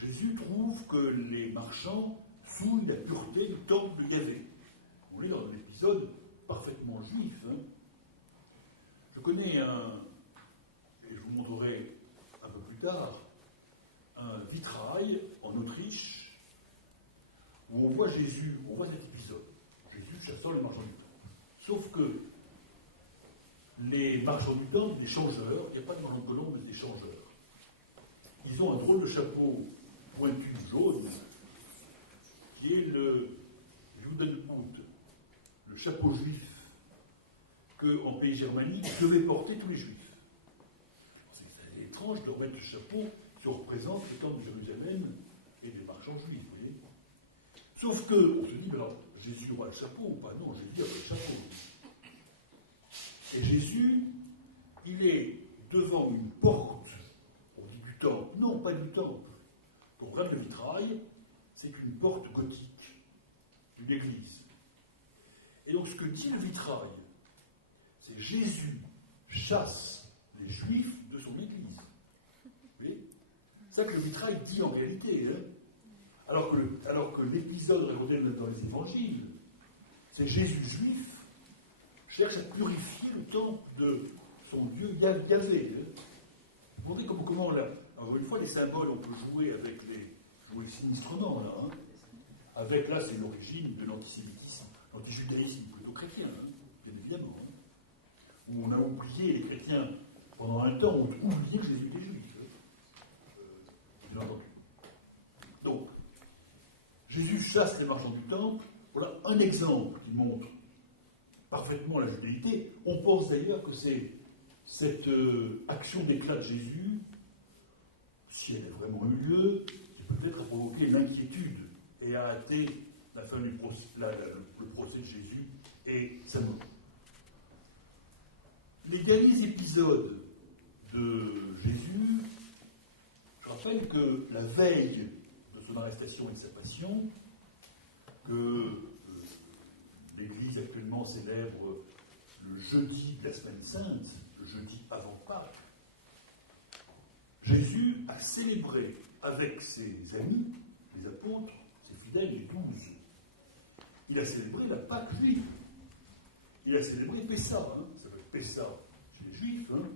Jésus trouve que les marchands souillent la pureté du temple de Yahvé. On est dans un épisode parfaitement juif. Hein. Je connais et je vous montrerai un peu plus tard, un vitrail en Autriche où on voit Jésus, on voit cet épisode. Jésus chassant les marchands du temple. Sauf que les marchands du temple, des changeurs, il n'y a pas de marchands de colombes, mais des changeurs. Ils ont un drôle de chapeau pointu jaune, qui est le Judenhut, le chapeau juif qu'en pays germanique devaient porter tous les juifs. C'est étrange de remettre le chapeau qui représente le temple de Jérusalem et des marchands juifs, vous voyez. Sauf que, on se dit, mais alors, Jésus aura le chapeau ou pas? Non, Jésus a le chapeau. Et Jésus, il est devant une porte, on dit du temple. Non, pas du temple. Pour regarder le vitrail, c'est une porte gothique d'une église. Et donc ce que dit le vitrail, c'est Jésus chasse les juifs de son église. Vous voyez? C'est ça que le vitrail dit en réalité. Hein, alors que l'épisode raconté dans les évangiles, c'est Jésus juif cherche à purifier le temple de son Dieu Yahvé. Vous voyez comment là, encore une fois, les symboles, on peut jouer avec jouer sinistrement, là. Hein. Avec, là, c'est l'origine de l'antisémitisme, l'antijudaïsme, plutôt chrétien, hein, bien évidemment. Hein. Où on a oublié, les chrétiens, pendant un temps, ont oublié que Jésus était juif. Bien entendu. Donc, Jésus chasse les marchands du temple. Voilà un exemple qui montre parfaitement la judéité. On pense d'ailleurs que c'est cette action d'éclat de Jésus, si elle a vraiment eu lieu, qui peut-être a provoqué l'inquiétude et a hâté la fin du procès, le procès de Jésus et sa mort. Les derniers épisodes de Jésus, je rappelle que la veille de son arrestation et de sa passion, que l'Église actuellement célèbre le jeudi de la Semaine Sainte, le jeudi avant Pâques, Jésus a célébré avec ses amis, les apôtres, ses fidèles, les 12. Il a célébré la Pâque juive. Il a célébré Pessa, hein, ça s'appelle Pessa chez les Juifs, hein,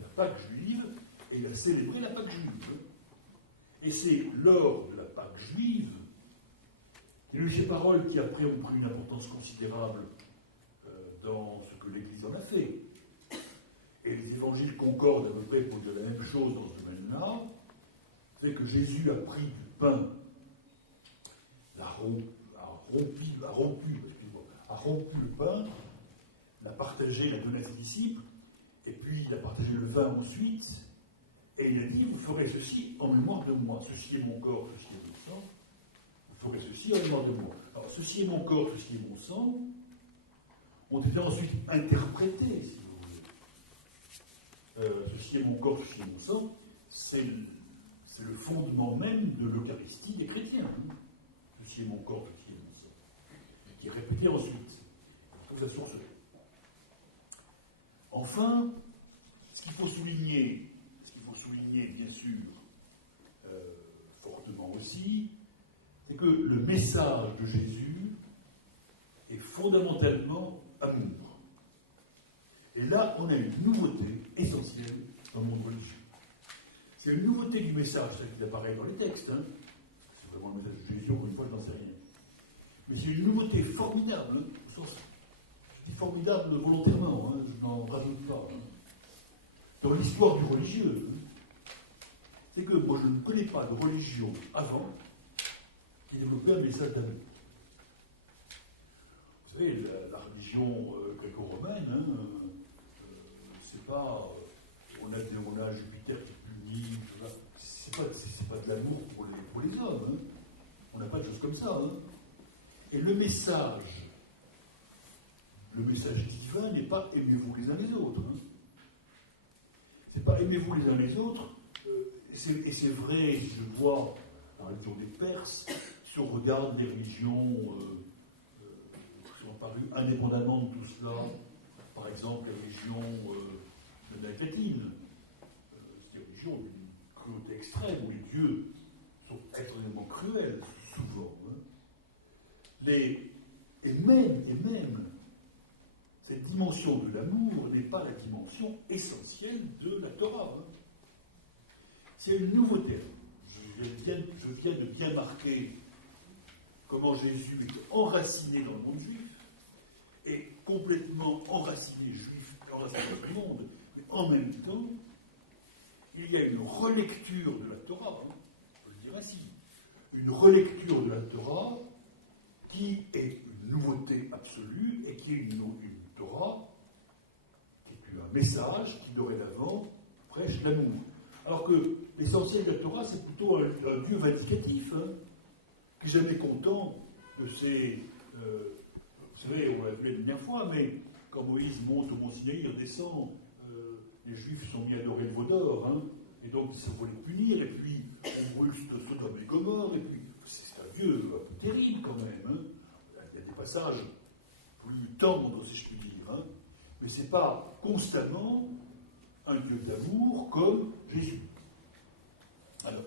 la Pâque juive, et il a célébré la Pâque juive. Et c'est lors de la Pâque juive, il y a eu ces paroles qui après ont pris une importance considérable dans ce que l'Église en a fait. Et les évangiles concordent à peu près pour dire la même chose dans ce domaine-là, c'est que Jésus a pris du pain, a rompu le pain, l'a partagé, l'a donné à ses disciples, et puis il a partagé le vin ensuite, et il a dit, vous ferez ceci en mémoire de moi. Ceci est mon corps, ceci est mon sang. Vous ferez ceci en mémoire de moi. Alors, ceci est mon corps, ceci est mon sang, ont été ensuite interprétés, si vous voulez. Ceci est mon corps, ceci est mon sang, c'est le fondement même de l'Eucharistie des chrétiens. Hein. Ceci est mon corps, ceci est mon sang. Qui est répété ensuite. Comme ça source. Enfin, ce qu'il faut souligner, bien sûr, fortement aussi, c'est que le message de Jésus est fondamentalement amour. Et là, on a une nouveauté essentielle dans le monde religieux. C'est une nouveauté du message, celle qui apparaît dans les textes. Hein. C'est vraiment le message de Jésus, encore une fois, je n'en sais rien. Mais c'est une nouveauté formidable, hein, au sens, je dis formidable volontairement, hein, je n'en rajoute pas. Hein. Dans l'histoire du religieux, hein, c'est que moi je ne connais pas de religion avant qui développait un message d'amour. Vous savez, la religion gréco-romaine, hein, c'est pas. On a Jupiter qui punit, c'est pas de l'amour pour les hommes. Hein. On n'a pas de choses comme ça. Hein. Et le message divin n'est pas aimez-vous les uns les autres. Hein. C'est pas aimez-vous les uns les autres. Et c'est vrai, si je vois la religion des Perses, si on regarde les religions qui sont apparues indépendamment de tout cela, par exemple la religion de la chrétienne, c'est une religion d'une cruauté extrême où les dieux sont extrêmement cruels, souvent. Hein. Et même, cette dimension de l'amour n'est pas la dimension essentielle de la Torah. Hein. C'est une nouveauté. Je viens de bien marquer comment Jésus est enraciné dans le monde juif, et complètement enraciné juif, enraciné dans le monde, mais en même temps, il y a une relecture de la Torah, hein, on peut le dire ainsi, une relecture de la Torah qui est une nouveauté absolue et qui est une Torah qui est un message qui dorénavant prêche l'amour. Alors que l'essentiel de la Torah, c'est plutôt un Dieu vindicatif, hein, qui n'est jamais content de ses... vous savez, on l'a vu la dernière fois, mais quand Moïse monte au mont Sinaï, il redescend, les Juifs sont mis à adorer le veau d'or, hein, et donc il faut les punir, et puis on brûle Sodome et Gomorrhe, et puis c'est un Dieu un peu terrible quand même. Hein. Il y a des passages plus tendres, si je puis dire, hein, mais ce n'est pas constamment un Dieu d'amour comme Jésus. Alors,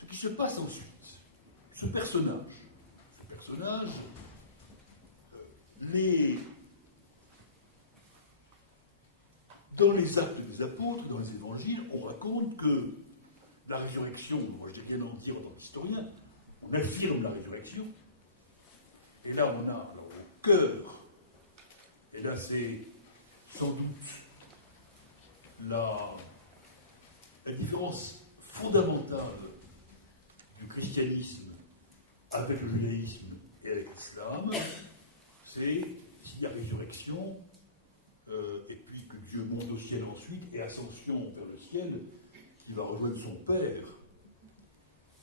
ce qui se passe ensuite, ce personnage, dans les actes des apôtres, dans les évangiles, on raconte que la résurrection, moi je dis bien en dire en tant qu'historien, on affirme la résurrection, et là on a alors, au cœur, et là c'est sans doute la différence fondamentale du christianisme avec le judaïsme et avec l'islam, c'est s'il y a résurrection, et puis que Dieu monte au ciel ensuite, et ascension vers le ciel, il va rejoindre son Père.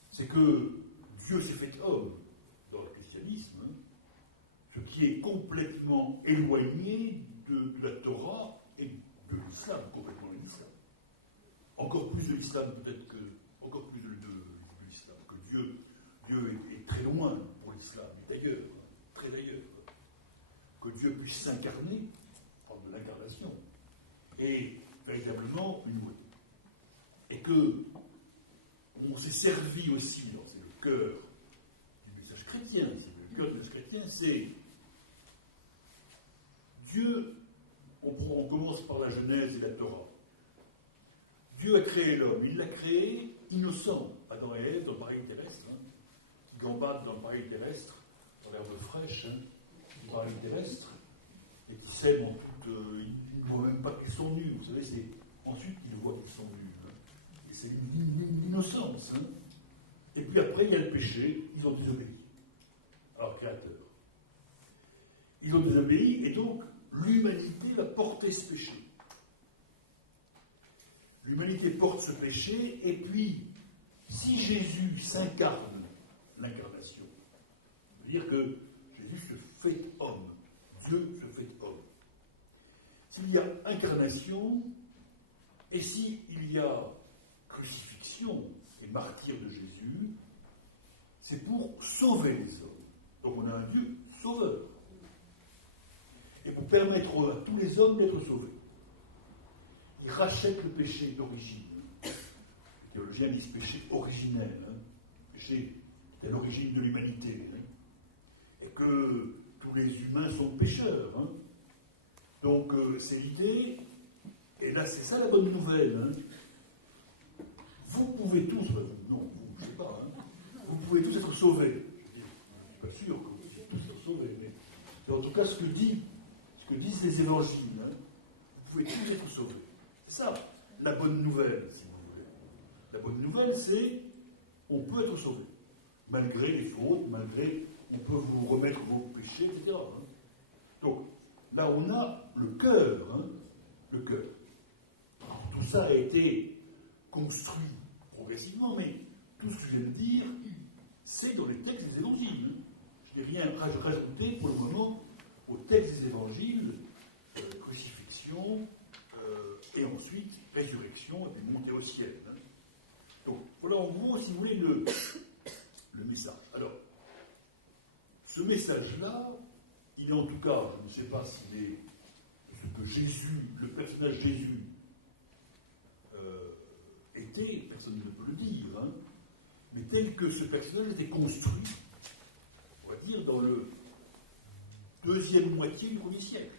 C'est que Dieu s'est fait homme dans le christianisme, hein, ce qui est complètement éloigné de la Torah et de l'islam, complètement de l'islam. Encore plus de l'islam peut-être que, encore plus de l'islam, que Dieu est très loin pour l'islam, mais d'ailleurs, très d'ailleurs, que Dieu puisse s'incarner, prendre de l'incarnation, est véritablement une nouveauté. Et que on s'est servi aussi, c'est le cœur du message chrétien, c'est le cœur du message chrétien, c'est Dieu, on commence par la Genèse et la Torah. Dieu a créé l'homme, il l'a créé innocent, Adam et Ève, dans le paradis terrestre, hein, qui gambadent dans le paradis terrestre, dans l'herbe fraîche, hein, du paradis terrestre, et qui s'aiment en toute... ils ne voient même pas qu'ils sont nus, vous savez, c'est ensuite qu'ils voient qu'ils sont nus. Hein, et c'est une innocence. Hein. Et puis après, il y a le péché, ils ont désobéi à leur Créateur. Ils ont désobéi, et donc l'humanité va porter ce péché. L'humanité porte ce péché, et puis, si Jésus s'incarne, l'incarnation, ça veut dire que Jésus se fait homme, Dieu se fait homme. S'il y a incarnation, et s'il y a crucifixion et martyre de Jésus, c'est pour sauver les hommes. Donc on a un Dieu sauveur. Et pour permettre à tous les hommes d'être sauvés. Il rachète le péché d'origine. Les théologiens disent péché originel. Hein. Péché est à l'origine de l'humanité. Hein. Et que tous les humains sont pécheurs. Hein. Donc c'est l'idée, et là c'est ça la bonne nouvelle. Hein. vous pouvez tous, non, vous, je ne sais pas, hein, vous pouvez tous être sauvés. Je ne suis pas sûr que vous puissiez tous être sauvés, mais en tout cas, ce que disent les évangiles, hein, vous pouvez tous être sauvés. C'est ça, la bonne nouvelle, si vous voulez. La bonne nouvelle, c'est on peut être sauvé, malgré les fautes, malgré, on peut vous remettre vos péchés, etc. Hein. Donc, là, on a le cœur, hein, le cœur. Alors, tout ça a été construit progressivement, mais tout ce que je viens de dire, c'est dans les textes des évangiles. Hein. Je n'ai rien rajouté pour le moment aux textes des évangiles, crucifixion, et ensuite résurrection et montée au ciel. Hein. Donc, voilà en gros, si vous voulez, le message. Alors, ce message-là, il est en tout cas, je ne sais pas s'il est ce que Jésus, le personnage Jésus, était, personne ne peut le dire, hein, mais tel que ce personnage était construit, on va dire, dans le deuxième moitié du premier siècle.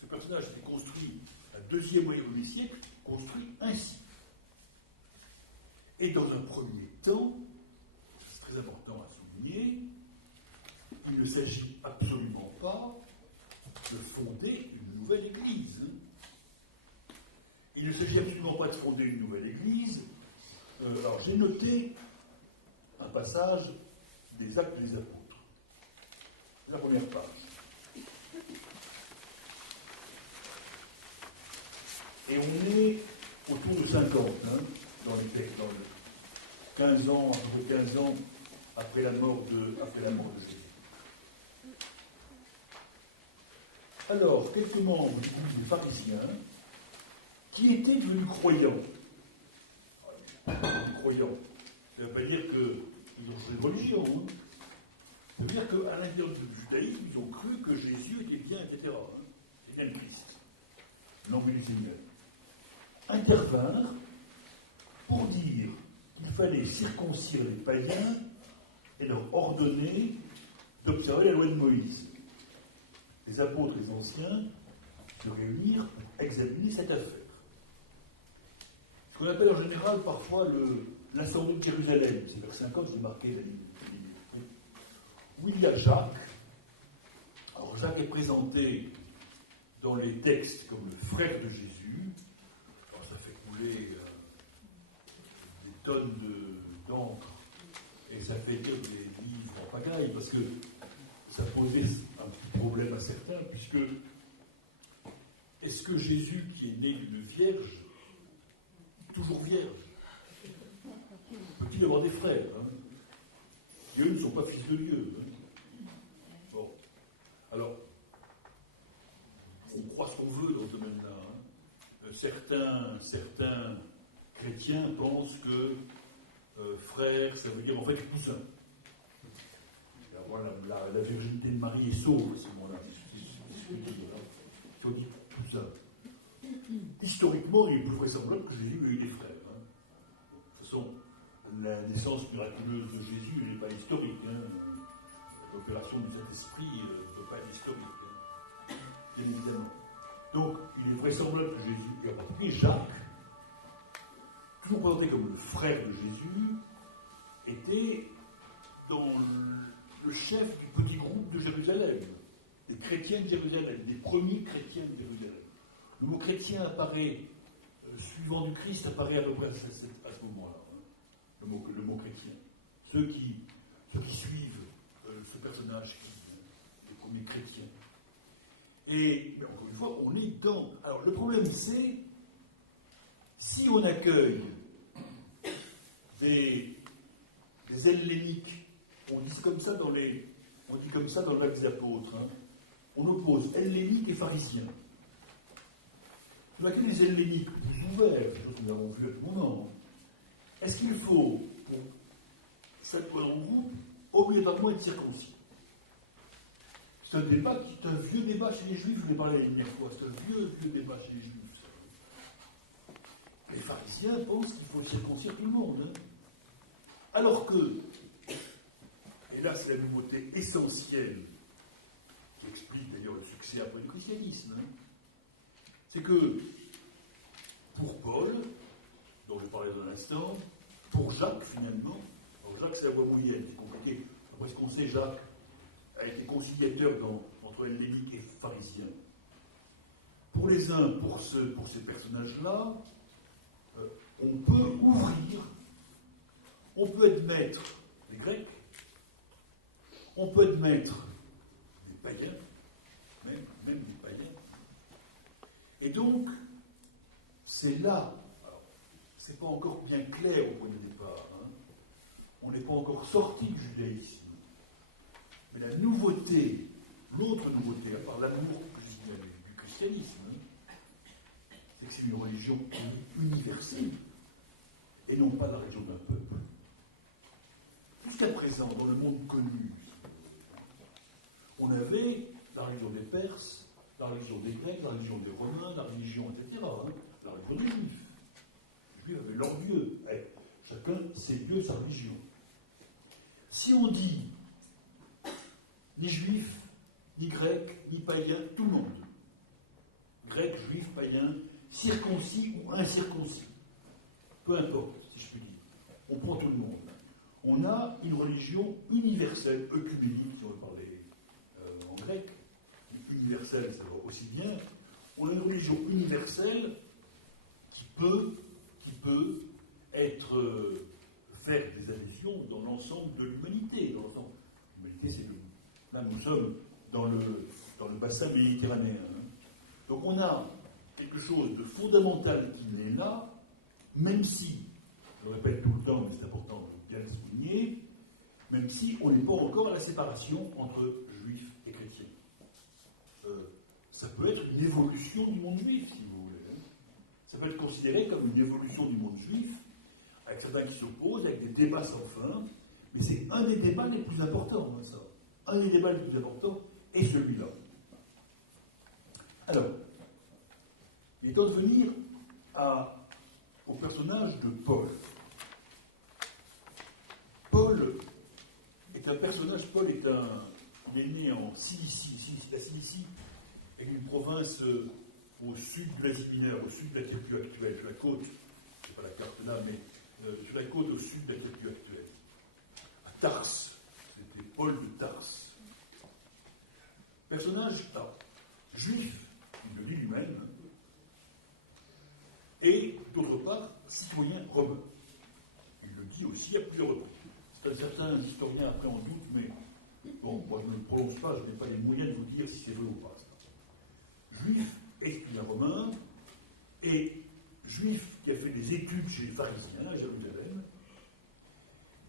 Ce personnage était construit, la deuxième moitié du premier siècle, construit ainsi. Et dans un premier temps, c'est très important à souligner, il ne s'agit absolument pas de fonder une nouvelle Église. Il ne s'agit absolument pas de fonder une nouvelle Église. Alors j'ai noté un passage des Actes des Apôtres. C'est la première page. Et on est autour de 50, hein, dans les textes, dans le 15 ans, à peu près 15 ans après la mort de Jésus. Alors, quelques membres du groupe des pharisiens qui étaient devenus croyants. Croyants. Ça ne veut pas dire qu'ils ont changé de religion. Hein. Ça veut dire qu'à l'intérieur du judaïsme, ils ont cru que Jésus était bien, etc. Hein. C'est bien le Christ. L'homme du Seigneur. Intervinrent pour dire qu'il fallait circoncire les païens et leur ordonner d'observer la loi de Moïse. Les apôtres et les anciens se réunirent pour examiner cette affaire. Ce qu'on appelle en général parfois l'incendie de Jérusalem, c'est vers 50, j'ai marqué la ligne. Où il y a Jacques. Alors Jacques est présenté dans les textes comme le frère de Jésus. Alors ça fait couler des tonnes d'encre et ça fait dire des livres en pagaille parce que ça posait un petit problème à certains, puisque est-ce que Jésus, qui est né d'une vierge, toujours vierge, peut-il avoir des frères hein? Dieu ne sont pas fils de Dieu. Hein? Bon. Alors, on croit ce qu'on veut dans ce domaine-là. Hein? Certains chrétiens pensent que frère, ça veut dire en fait cousin. La virginité de Marie est sauve à ce moment-là. Si on dit tout ça. Historiquement, il est plus vraisemblable que Jésus ait eu des frères. Hein. De toute façon, la naissance miraculeuse de Jésus n'est pas historique. Hein. L'opération du Saint-Esprit ne peut pas être historique. Hein. Bien évidemment. Donc, il est vraisemblable que Jésus, et en particulier Jacques, toujours présenté comme le frère de Jésus, était dans le chef du petit groupe de Jérusalem, des chrétiens de Jérusalem, des premiers chrétiens de Jérusalem. Le mot chrétien apparaît, suivant du Christ, apparaît à peu près à ce moment-là, hein, le mot chrétien. Ceux qui suivent ce personnage, les premiers chrétiens. Mais encore une fois, on est dans... Alors le problème c'est, si on accueille des helléniques, on dit comme ça dans le Actes des Apôtres, hein, on oppose helléniques et pharisiens. On accueille des helléniques plus ouverts, c'est chose que nous avons vu à tout moment. Est-ce qu'il faut, pour cette fois dans le groupe, obligatoirement être circoncis? C'est un débat qui est un vieux débat chez les Juifs, je vous ai parlé la dernière fois, c'est un vieux débat chez les Juifs. Les pharisiens pensent qu'il faut circoncire tout le monde. Hein. Alors que, et là c'est la nouveauté essentielle, qui explique d'ailleurs le succès après du christianisme, hein, c'est que, pour Paul, dont je parlais dans l'instant, pour Jacques, finalement, alors Jacques, c'est la voie moyenne, c'est compliqué. Après ce qu'on sait, Jacques a été conciliateur entre helléniques et pharisiens. Pour les uns, pour ces personnages-là, on peut ouvrir, on peut admettre les Grecs, on peut admettre les païens, même les païens. Et donc, c'est là, alors, c'est pas encore bien clair au point de départ, hein. On n'est pas encore sorti du judaïsme. Mais la nouveauté, l'autre nouveauté, à part l'amour du christianisme, hein, c'est que c'est une religion universelle et non pas la religion d'un peuple. Jusqu'à présent, dans le monde connu, on avait la religion des Perses, la religion des Grecs, la religion des Romains, la religion, etc. Hein, la religion des Juifs. Les Juifs avaient leur Dieu. Chacun ses dieux, sa religion. Si on dit ni juifs, ni grecs, ni païens, tout le monde. Grecs, juifs, païens, circoncis ou incirconcis. Peu importe, si je puis dire. On prend tout le monde. On a une religion universelle, œcuménique, si on veut parler en grec. Universelle, ça va aussi bien. On a une religion universelle qui peut être faire des adhésions dans l'ensemble de l'humanité. L'humanité, c'est le. Là, nous sommes dans le bassin méditerranéen. Hein. Donc on a quelque chose de fondamental qui est là, même si, je le répète tout le temps, mais c'est important de bien le souligner, même si on n'est pas encore à la séparation entre juifs et chrétiens. Ça peut être une évolution du monde juif, si vous voulez. Hein. Ça peut être considéré comme une évolution du monde juif, avec certains qui s'opposent, avec des débats sans fin, mais c'est un des débats les plus importants, hein, ça. Un des débats les plus importants est celui-là. Alors, il est temps de venir au personnage de Paul. Paul est un personnage, il est né en Cilicie. La Cilicie est une province au sud de l'Asie mineure, au sud de la Turquie actuelle, sur la côte, je n'ai pas la carte là, mais sur la côte au sud de la Turquie actuelle. À Tars, c'était Paul de Tars. Personnage juif, il le dit lui-même, et d'autre part, citoyen romain. Il le dit aussi à plusieurs reprises. Certains historiens après en doutent, mais bon, moi je ne me prononce pas, je n'ai pas les moyens de vous dire si c'est vrai ou pas. Juif et citoyen romain, et juif qui a fait des études chez les pharisiens à Jérusalem,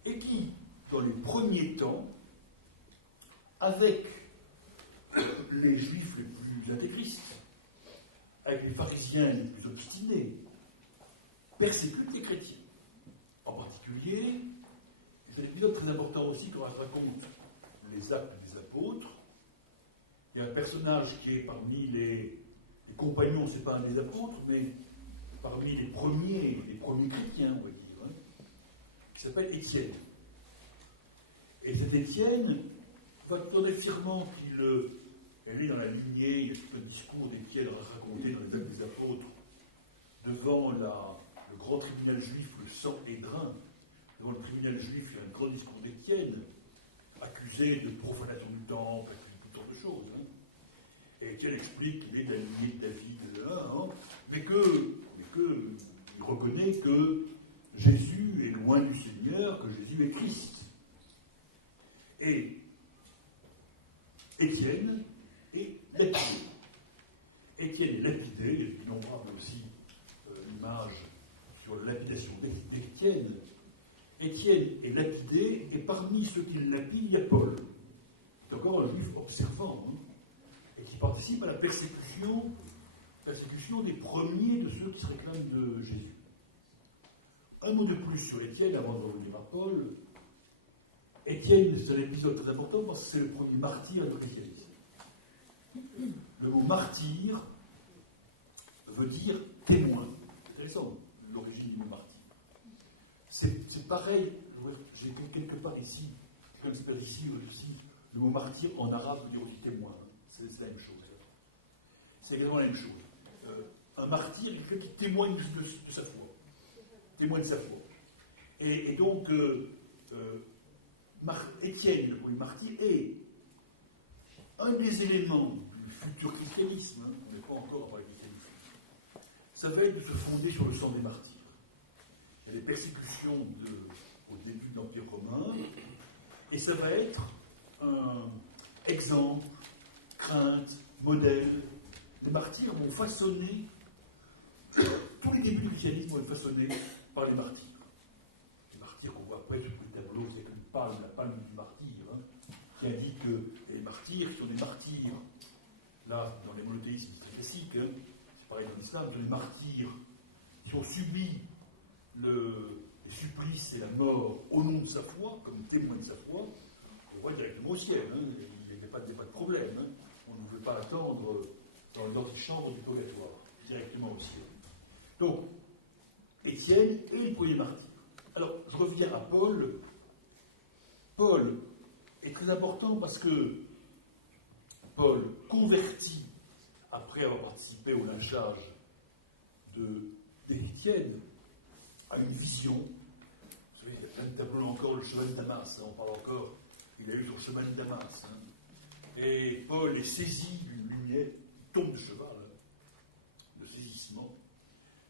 et qui, dans les premiers temps, avec les juifs les plus intégristes, avec les pharisiens les plus obstinés, persécutent les chrétiens. En particulier, c'est un épisode très important aussi quand on raconte les actes des apôtres. Il y a un personnage qui est parmi les compagnons, c'est pas un des apôtres, mais parmi les premiers chrétiens, on va dire, hein, qui s'appelle Étienne. Et cet Étienne va tout en affirmant qu'elle est dans la lignée, il y a tout un discours d'Étienne raconté dans les actes des apôtres, devant le grand tribunal juif, le Sanhédrin. Devant le tribunal juif, il y a un grand discours d'Étienne, accusé de profanation du temple, accusé de toutes sortes de choses. Hein. Et Étienne explique qu'il est de la lignée de David, hein, mais qu'il reconnaît que Jésus est loin du Seigneur, que Jésus est Christ. Et Étienne est lapidé. Étienne est lapidé, il y a innombrable aussi images sur la lapidation d'Étienne. Étienne est lapidé, et parmi ceux qui le lapident, il y a Paul. C'est encore un juif observant, hein, et qui participe à la persécution des premiers de ceux qui se réclament de Jésus. Un mot de plus sur Étienne avant de revenir à Paul. Étienne, c'est un épisode très important parce que c'est le premier martyr du christianisme. Le mot martyr veut dire témoin. C'est intéressant, l'origine du mot martyr. C'est pareil, j'ai quelque part ici, comme c'est ici aussi, le mot martyr en arabe veut dire aussi témoin. C'est la même chose. C'est exactement la même chose. Un martyr est quelqu'un qui témoigne de sa foi. Témoigne de sa foi. Et donc, Étienne, le premier martyr, est un des éléments du futur christianisme, hein, on n'est pas encore dans le christianisme, ça va être de se fonder sur le sang des martyrs. Il y a des persécutions au début de l'Empire romain, et ça va être un exemple, crainte, modèle. Les martyrs vont façonner, tous les débuts du christianisme vont être façonnés par les martyrs. Les martyrs qu'on voit après sur le tableau, c'est une palme, la palme du martyr, hein, qui indique que les martyrs sont des martyrs. Là, dans les monothéismes, c'est classique, hein, c'est pareil dans l'islam, sont des martyrs qui ont subi les supplices et la mort au nom de sa foi, comme témoin de sa foi. On voit directement au ciel, hein, il n'y a pas de problème. Hein, on ne veut pas attendre dans l'antichambre du purgatoire, directement au ciel. Donc, Étienne est le premier martyr. Alors, je reviens à Paul. Paul est très important parce que Paul convertit, après avoir participé au lynchage d'Étienne, à une vision. Vous savez, il y a plein de tableaux encore, le chemin de Damas, hein, on parle encore, il a eu son chemin de Damas. Hein. Et Paul est saisi d'une lumière, il tombe de cheval, hein, de saisissement.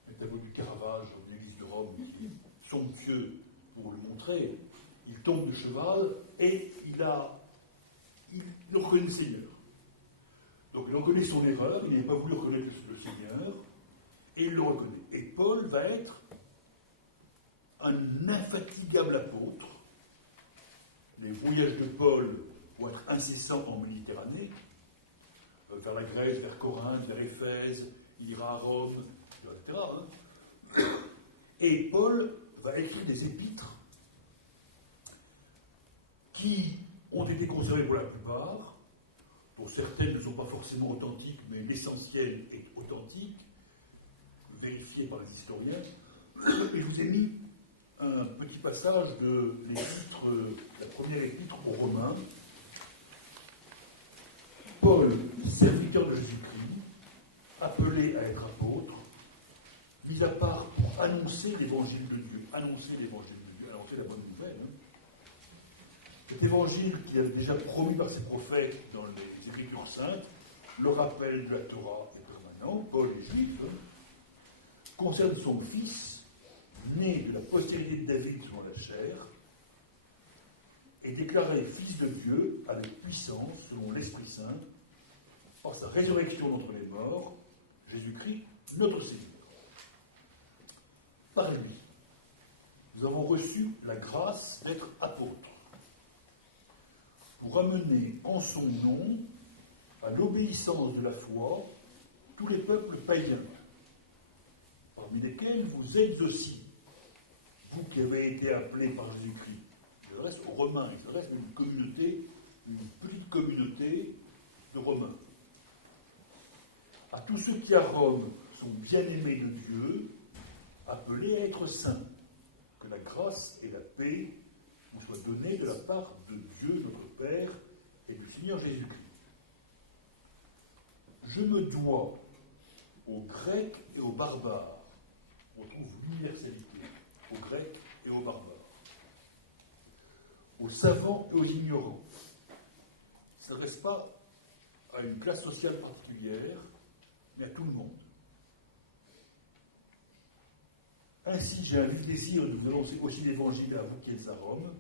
Un tableau du Caravage dans l'église de Rome, qui est somptueux pour le montrer. Il tombe de cheval et il reconnaît le Seigneur. Donc il reconnaît son erreur, il n'a pas voulu reconnaître le Seigneur, et il le reconnaît. Et Paul va être un infatigable apôtre. Les voyages de Paul vont être incessants en Méditerranée, vers la Grèce, vers Corinthe, vers Éphèse, il ira à Rome, etc. Hein. Et Paul va écrire des épîtres qui ont été conservées pour la plupart. Pour certaines, ne sont pas forcément authentiques, mais l'essentiel est authentique, vérifié par les historiens. Et je vous ai mis un petit passage de l'épître, la première épître aux Romains. Paul, serviteur de Jésus-Christ, appelé à être apôtre, mis à part pour annoncer l'évangile de Dieu, annoncer la bonne nouvelle. Hein. Cet évangile qui est déjà promis par ses prophètes dans les Écritures saintes, le rappel de la Torah est permanent, Paul est juif, hein, concerne son fils, né de la postérité de David selon la chair, et déclaré fils de Dieu avec puissance selon l'Esprit Saint, par sa résurrection d'entre les morts, Jésus-Christ, notre Seigneur. Par lui, nous avons reçu la grâce d'être apôtres, pour amener en son nom à l'obéissance de la foi tous les peuples païens, parmi lesquels vous êtes aussi, vous qui avez été appelés par Jésus-Christ. Il reste aux Romains, il reste une petite communauté de Romains. À tous ceux qui à Rome sont bien-aimés de Dieu, appelés à être saints, que la grâce et la paix vous soient données de la part de Dieu, notre Père, et du Seigneur Jésus-Christ. Je me dois aux Grecs et aux barbares. On trouve l'universalité aux Grecs et aux barbares, aux savants et aux ignorants. Il ne s'adresse pas à une classe sociale particulière, mais à tout le monde. Ainsi, j'ai un vif désir de vous annoncer aussi l'Évangile à vous qui êtes à Rome,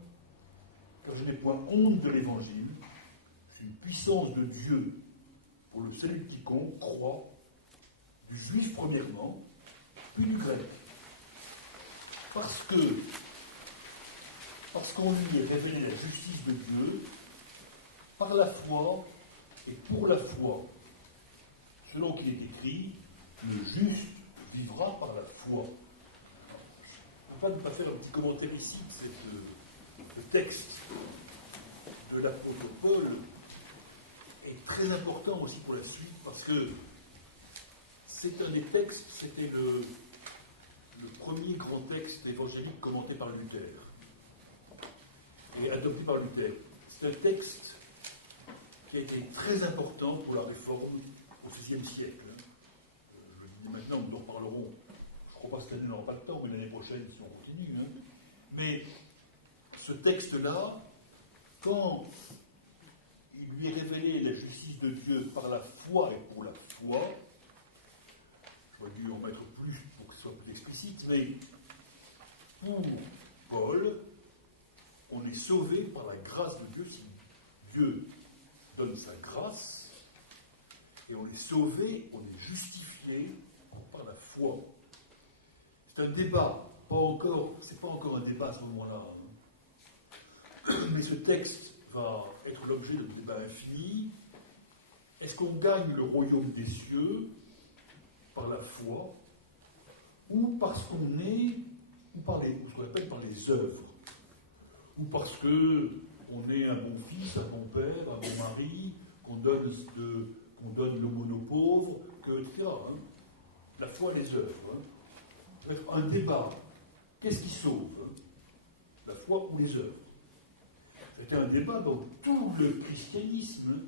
car je n'ai point honte de l'Évangile. C'est une puissance de Dieu pour le salut de quiconque croit, du juif premièrement, puis du grec. Parce qu'on lui est révélé la justice de Dieu par la foi et pour la foi. Selon qu'il est écrit, le juste vivra par la foi. Je ne peux pas faire un petit commentaire ici de ce texte de l'apôtre Paul est très important aussi pour la suite, parce que c'est un des textes, c'était le premier grand texte évangélique commenté par Luther et adopté par Luther. C'est un texte qui a été très important pour la réforme au VIe siècle. Je le dis maintenant, nous en reparlerons. Je ne crois pas que cette année, on n'aura pas le temps, mais l'année prochaine, si on continue. Mais ce texte-là, quand il lui est révélé la justice de Dieu par la foi et pour la foi, j'aurais dû en mettre plus pour que ce soit plus explicite, mais pour Paul, on est sauvé par la grâce de Dieu. Si Dieu donne sa grâce, et on est sauvé, on est justifié par la foi. C'est un débat, c'est pas encore un débat à ce moment-là. Mais ce texte va être l'objet d'un débat infini. Est-ce qu'on gagne le royaume des cieux par la foi, ou parce qu'on est, ou par ce qu'on appelle par les œuvres, ou parce qu'on est un bon fils, un bon père, un bon mari, qu'on donne l'aumône aux pauvres, etc. La foi et les œuvres. Ça va être un débat. Qu'est-ce qui sauve, la foi ou les œuvres? C'était un débat dans tout le christianisme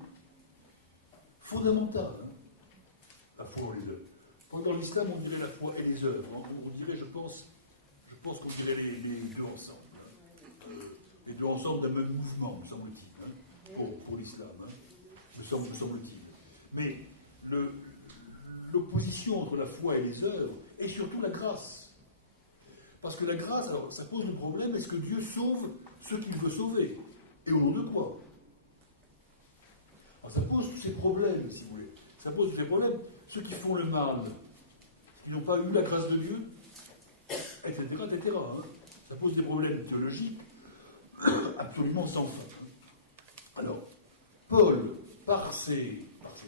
fondamental. La foi ou les œuvres. Dans l'islam, on dirait la foi et les œuvres. On dirait, je pense qu'on dirait les deux ensemble. Les deux ensemble d'un même mouvement, me semble-t-il, pour l'islam, me semble-t-il. Mais l'opposition entre la foi et les œuvres est surtout la grâce. Parce que la grâce, alors, ça pose le problème, est-ce que Dieu sauve ceux qu'il veut sauver? Et au nom de quoi? Alors, ça pose tous ces problèmes, si vous voulez. Ça pose tous ces problèmes. Ceux qui font le mal, qui n'ont pas eu la grâce de Dieu, etc., etc. Ça pose des problèmes théologiques absolument sans fin. Alors, Paul, par ses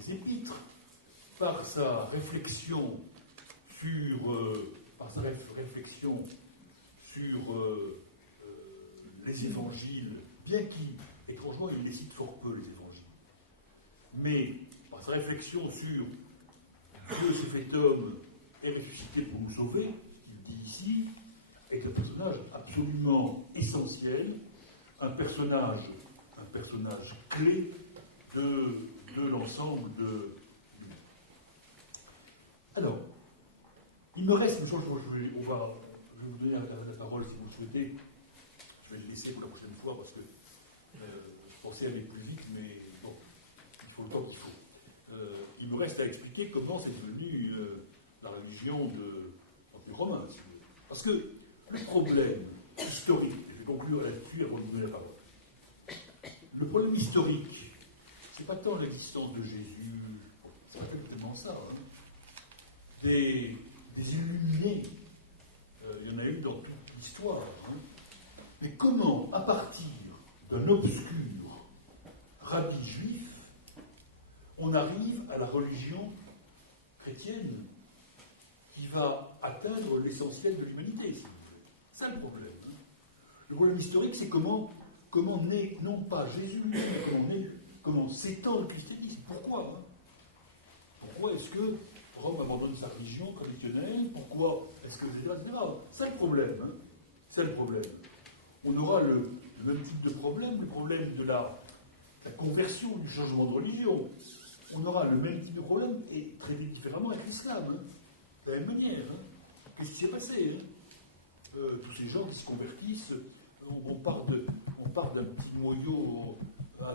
épîtres, par sa réflexion sur les évangiles, bien qu'étrangement, il les cite fort peu, les évangiles, mais par sa réflexion sur Dieu s'est fait homme et ressuscité pour nous sauver, il dit ici, est un personnage absolument essentiel, un personnage clé de l'ensemble de... Alors, il me reste, je vais vous donner la parole si vous le souhaitez. Je vais le laisser pour la prochaine fois parce que je pensais aller plus vite, mais bon, il faut le temps qu'il faut. Il me reste à expliquer comment c'est devenu la religion du romain. Si vous voulez. Parce que le problème historique, et je vais conclure là-dessus avant de vous donner la parole. Le problème historique, c'est pas tant l'existence de Jésus, c'est pas exactement ça. Des illuminés, il y en a eu dans toute l'histoire. Mais comment, à partir d'un obscur rabbi juif, on arrive à la religion chrétienne qui va atteindre l'essentiel de l'humanité, si vous voulez. C'est ça le problème. Le problème historique, c'est comment naît, non pas Jésus, mais comment s'étend le christianisme. Pourquoi Pourquoi est-ce que Rome abandonne sa religion traditionnelle? Pourquoi est-ce que... etc. C'est le problème. C'est le problème. On aura le même type de problème, le problème de la conversion, du changement de religion. On aura le même type de problème, et traité différemment avec l'islam. De la même manière. Qu'est-ce qui s'est passé tous ces gens qui se convertissent, on part d'un petit noyau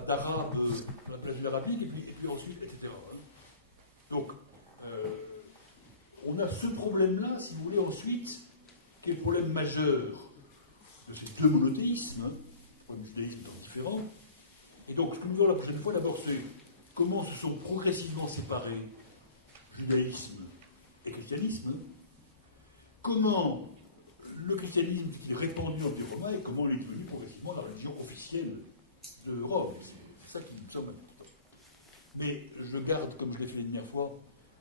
d'arabe dans la péninsule arabique, et puis ensuite, etc. Donc, on a ce problème-là, si vous voulez, ensuite, qui est le problème majeur de ces deux monothéismes, le judaïsme étant différent. Et donc, ce que nous verrons la prochaine fois, d'abord, c'est comment se sont progressivement séparés judaïsme et christianisme, comment le christianisme est répandu en pays romain et comment il est devenu progressivement la religion officielle de Rome. C'est ça qui nous sommes. Mais je garde, comme je l'ai fait la dernière fois,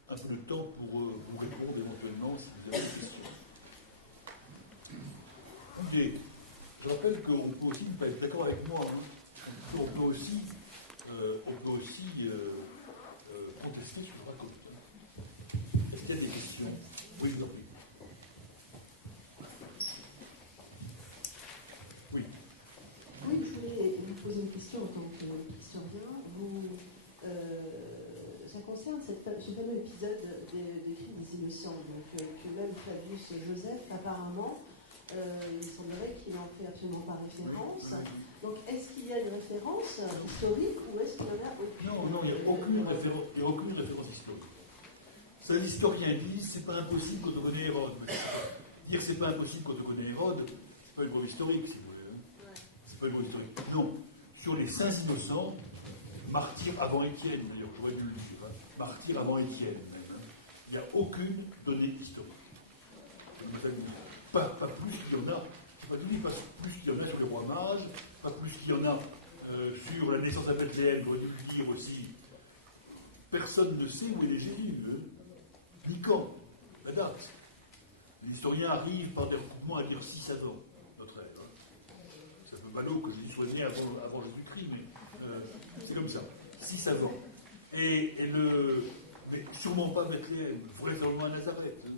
un peu de temps pour vous répondre éventuellement si vous avez des questions. Okay. Je rappelle qu'on peut aussi ne pas être d'accord avec moi. On peut aussi contester ce que je raconte. Est-ce qu'il y a des questions? Oui, vous en prie. Oui. Oui, je voulais vous poser une question en tant qu'historien. Ça concerne ce fameux épisode des films des Innocents, donc, que même Flavius Joseph apparemment il semblerait qu'il n'en fait absolument pas référence. Donc, est-ce qu'il y a une référence historique ou est-ce qu'il n'y en a aucune? Non, il n'y a aucune référence historique. Ça, l'historien dit, c'est pas impossible quand on connaît Hérode. Dire que c'est pas impossible quand on connaît Hérode, c'est pas une cause historique, si vous voulez. Hein. C'est pas une cause historique. Non, sur les saints innocents, martyrs avant Étienne, d'ailleurs, j'aurais dû le dire, hein. Martyrs avant Étienne, même. Hein. Il n'y a aucune donnée historique. Pas plus qu'il y en a. Pas plus qu'il y en a sur les rois mages, pas plus qu'il y en a sur la naissance à Bethléem, j'aurais dû le dire aussi. Personne ne sait où est Jésus, hein. Ni quand, la date. Les historiens arrivent par des recoupements à dire 6 avant notre ère. Hein. C'est un peu ballot que je dis soit né avant Jésus-Christ, mais c'est comme ça. 6 avant. Mais sûrement pas Bethléem, vraisemblablement à Nazareth. Hein.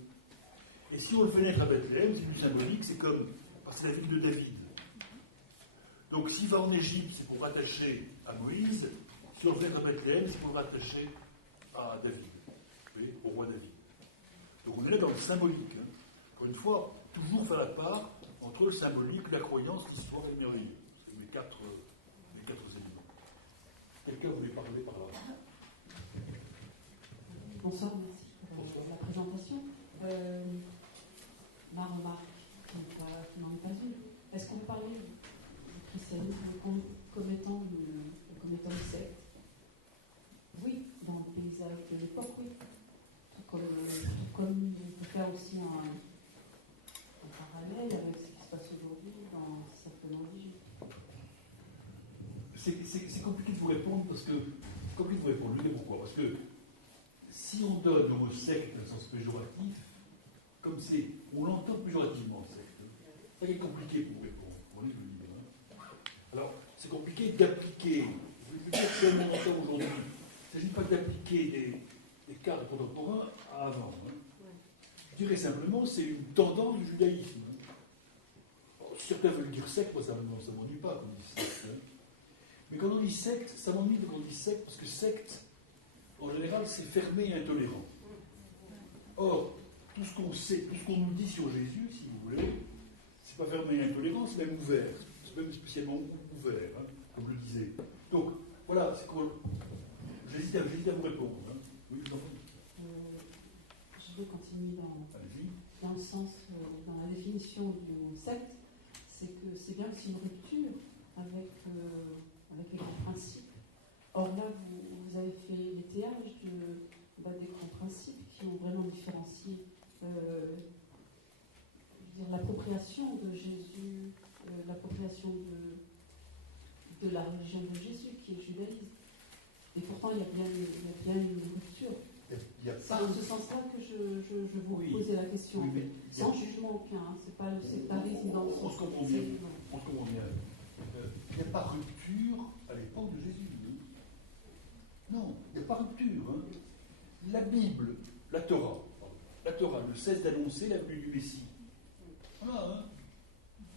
Et si on le fait naître à Bethléem, c'est plus symbolique, c'est comme, parce que c'est la ville de David. Donc s'il va en Égypte, c'est pour rattacher à Moïse. Si on le fait naître à Bethléem, c'est pour le rattacher à David, au roi David. Donc on est là dans le symbolique. Hein. Encore une fois, toujours faire la part entre le symbolique, la croyance, l'histoire et le merveilleux. C'est mes quatre éléments. Quelqu'un voulait parler par là? Bonsoir, merci pour la présentation. Ma remarque, qui n'en est pas une. Est-ce qu'on parlait du christianisme comme étant une secte? Oui, dans le paysage de l'époque, oui. Comme on peut faire aussi un parallèle avec ce qui se passe aujourd'hui dans certaines religions. C'est compliqué de vous répondre parce que. Compliqué de vous répondre, je vais dire pourquoi. Parce que si on donne au mot secte un sens péjoratif, comme c'est. On l'entend péjorativement, secte. C'est compliqué pour vous répondre. Vous voyez, je veux dire. Hein. Alors, c'est compliqué d'appliquer. Je veux dire que on entend aujourd'hui. Il ne s'agit pas d'appliquer des cadres contemporains à avant. Hein. Je dirais simplement, c'est une tendance du judaïsme. Alors, certains veulent dire secte, moi ça ne m'ennuie pas quand on dit secte. Hein. Mais quand on dit secte, ça m'ennuie quand on dit secte, parce que secte, en général, c'est fermé et intolérant. Or, tout ce qu'on sait, tout ce qu'on nous dit sur Jésus, si vous voulez, c'est pas fermé et intolérant, c'est même ouvert. C'est même spécialement ouvert, hein, comme je le disais. Donc, voilà, c'est quoi. J'hésite à vous répondre. Hein. Oui, je vais continuer dans le sens, dans la définition du secte, c'est que c'est bien que c'est une rupture avec les grands principes. Or là, vous avez fait l'étayage des grands principes qui ont vraiment différencié l'appropriation de Jésus, l'appropriation de la religion de Jésus, qui est le judaïsme. Et pourtant, il y a bien une rupture. C'est dans ce sens-là que je vous posais la question, oui, sans jugement aucun. Hein. C'est pas le sectarisme dans le sens. On se comprend bien. Il n'y a pas rupture à l'époque de Jésus. Non, il n'y a pas rupture. Hein. La Bible, la Torah ne cesse d'annoncer la venue du Messie. Voilà. Hein.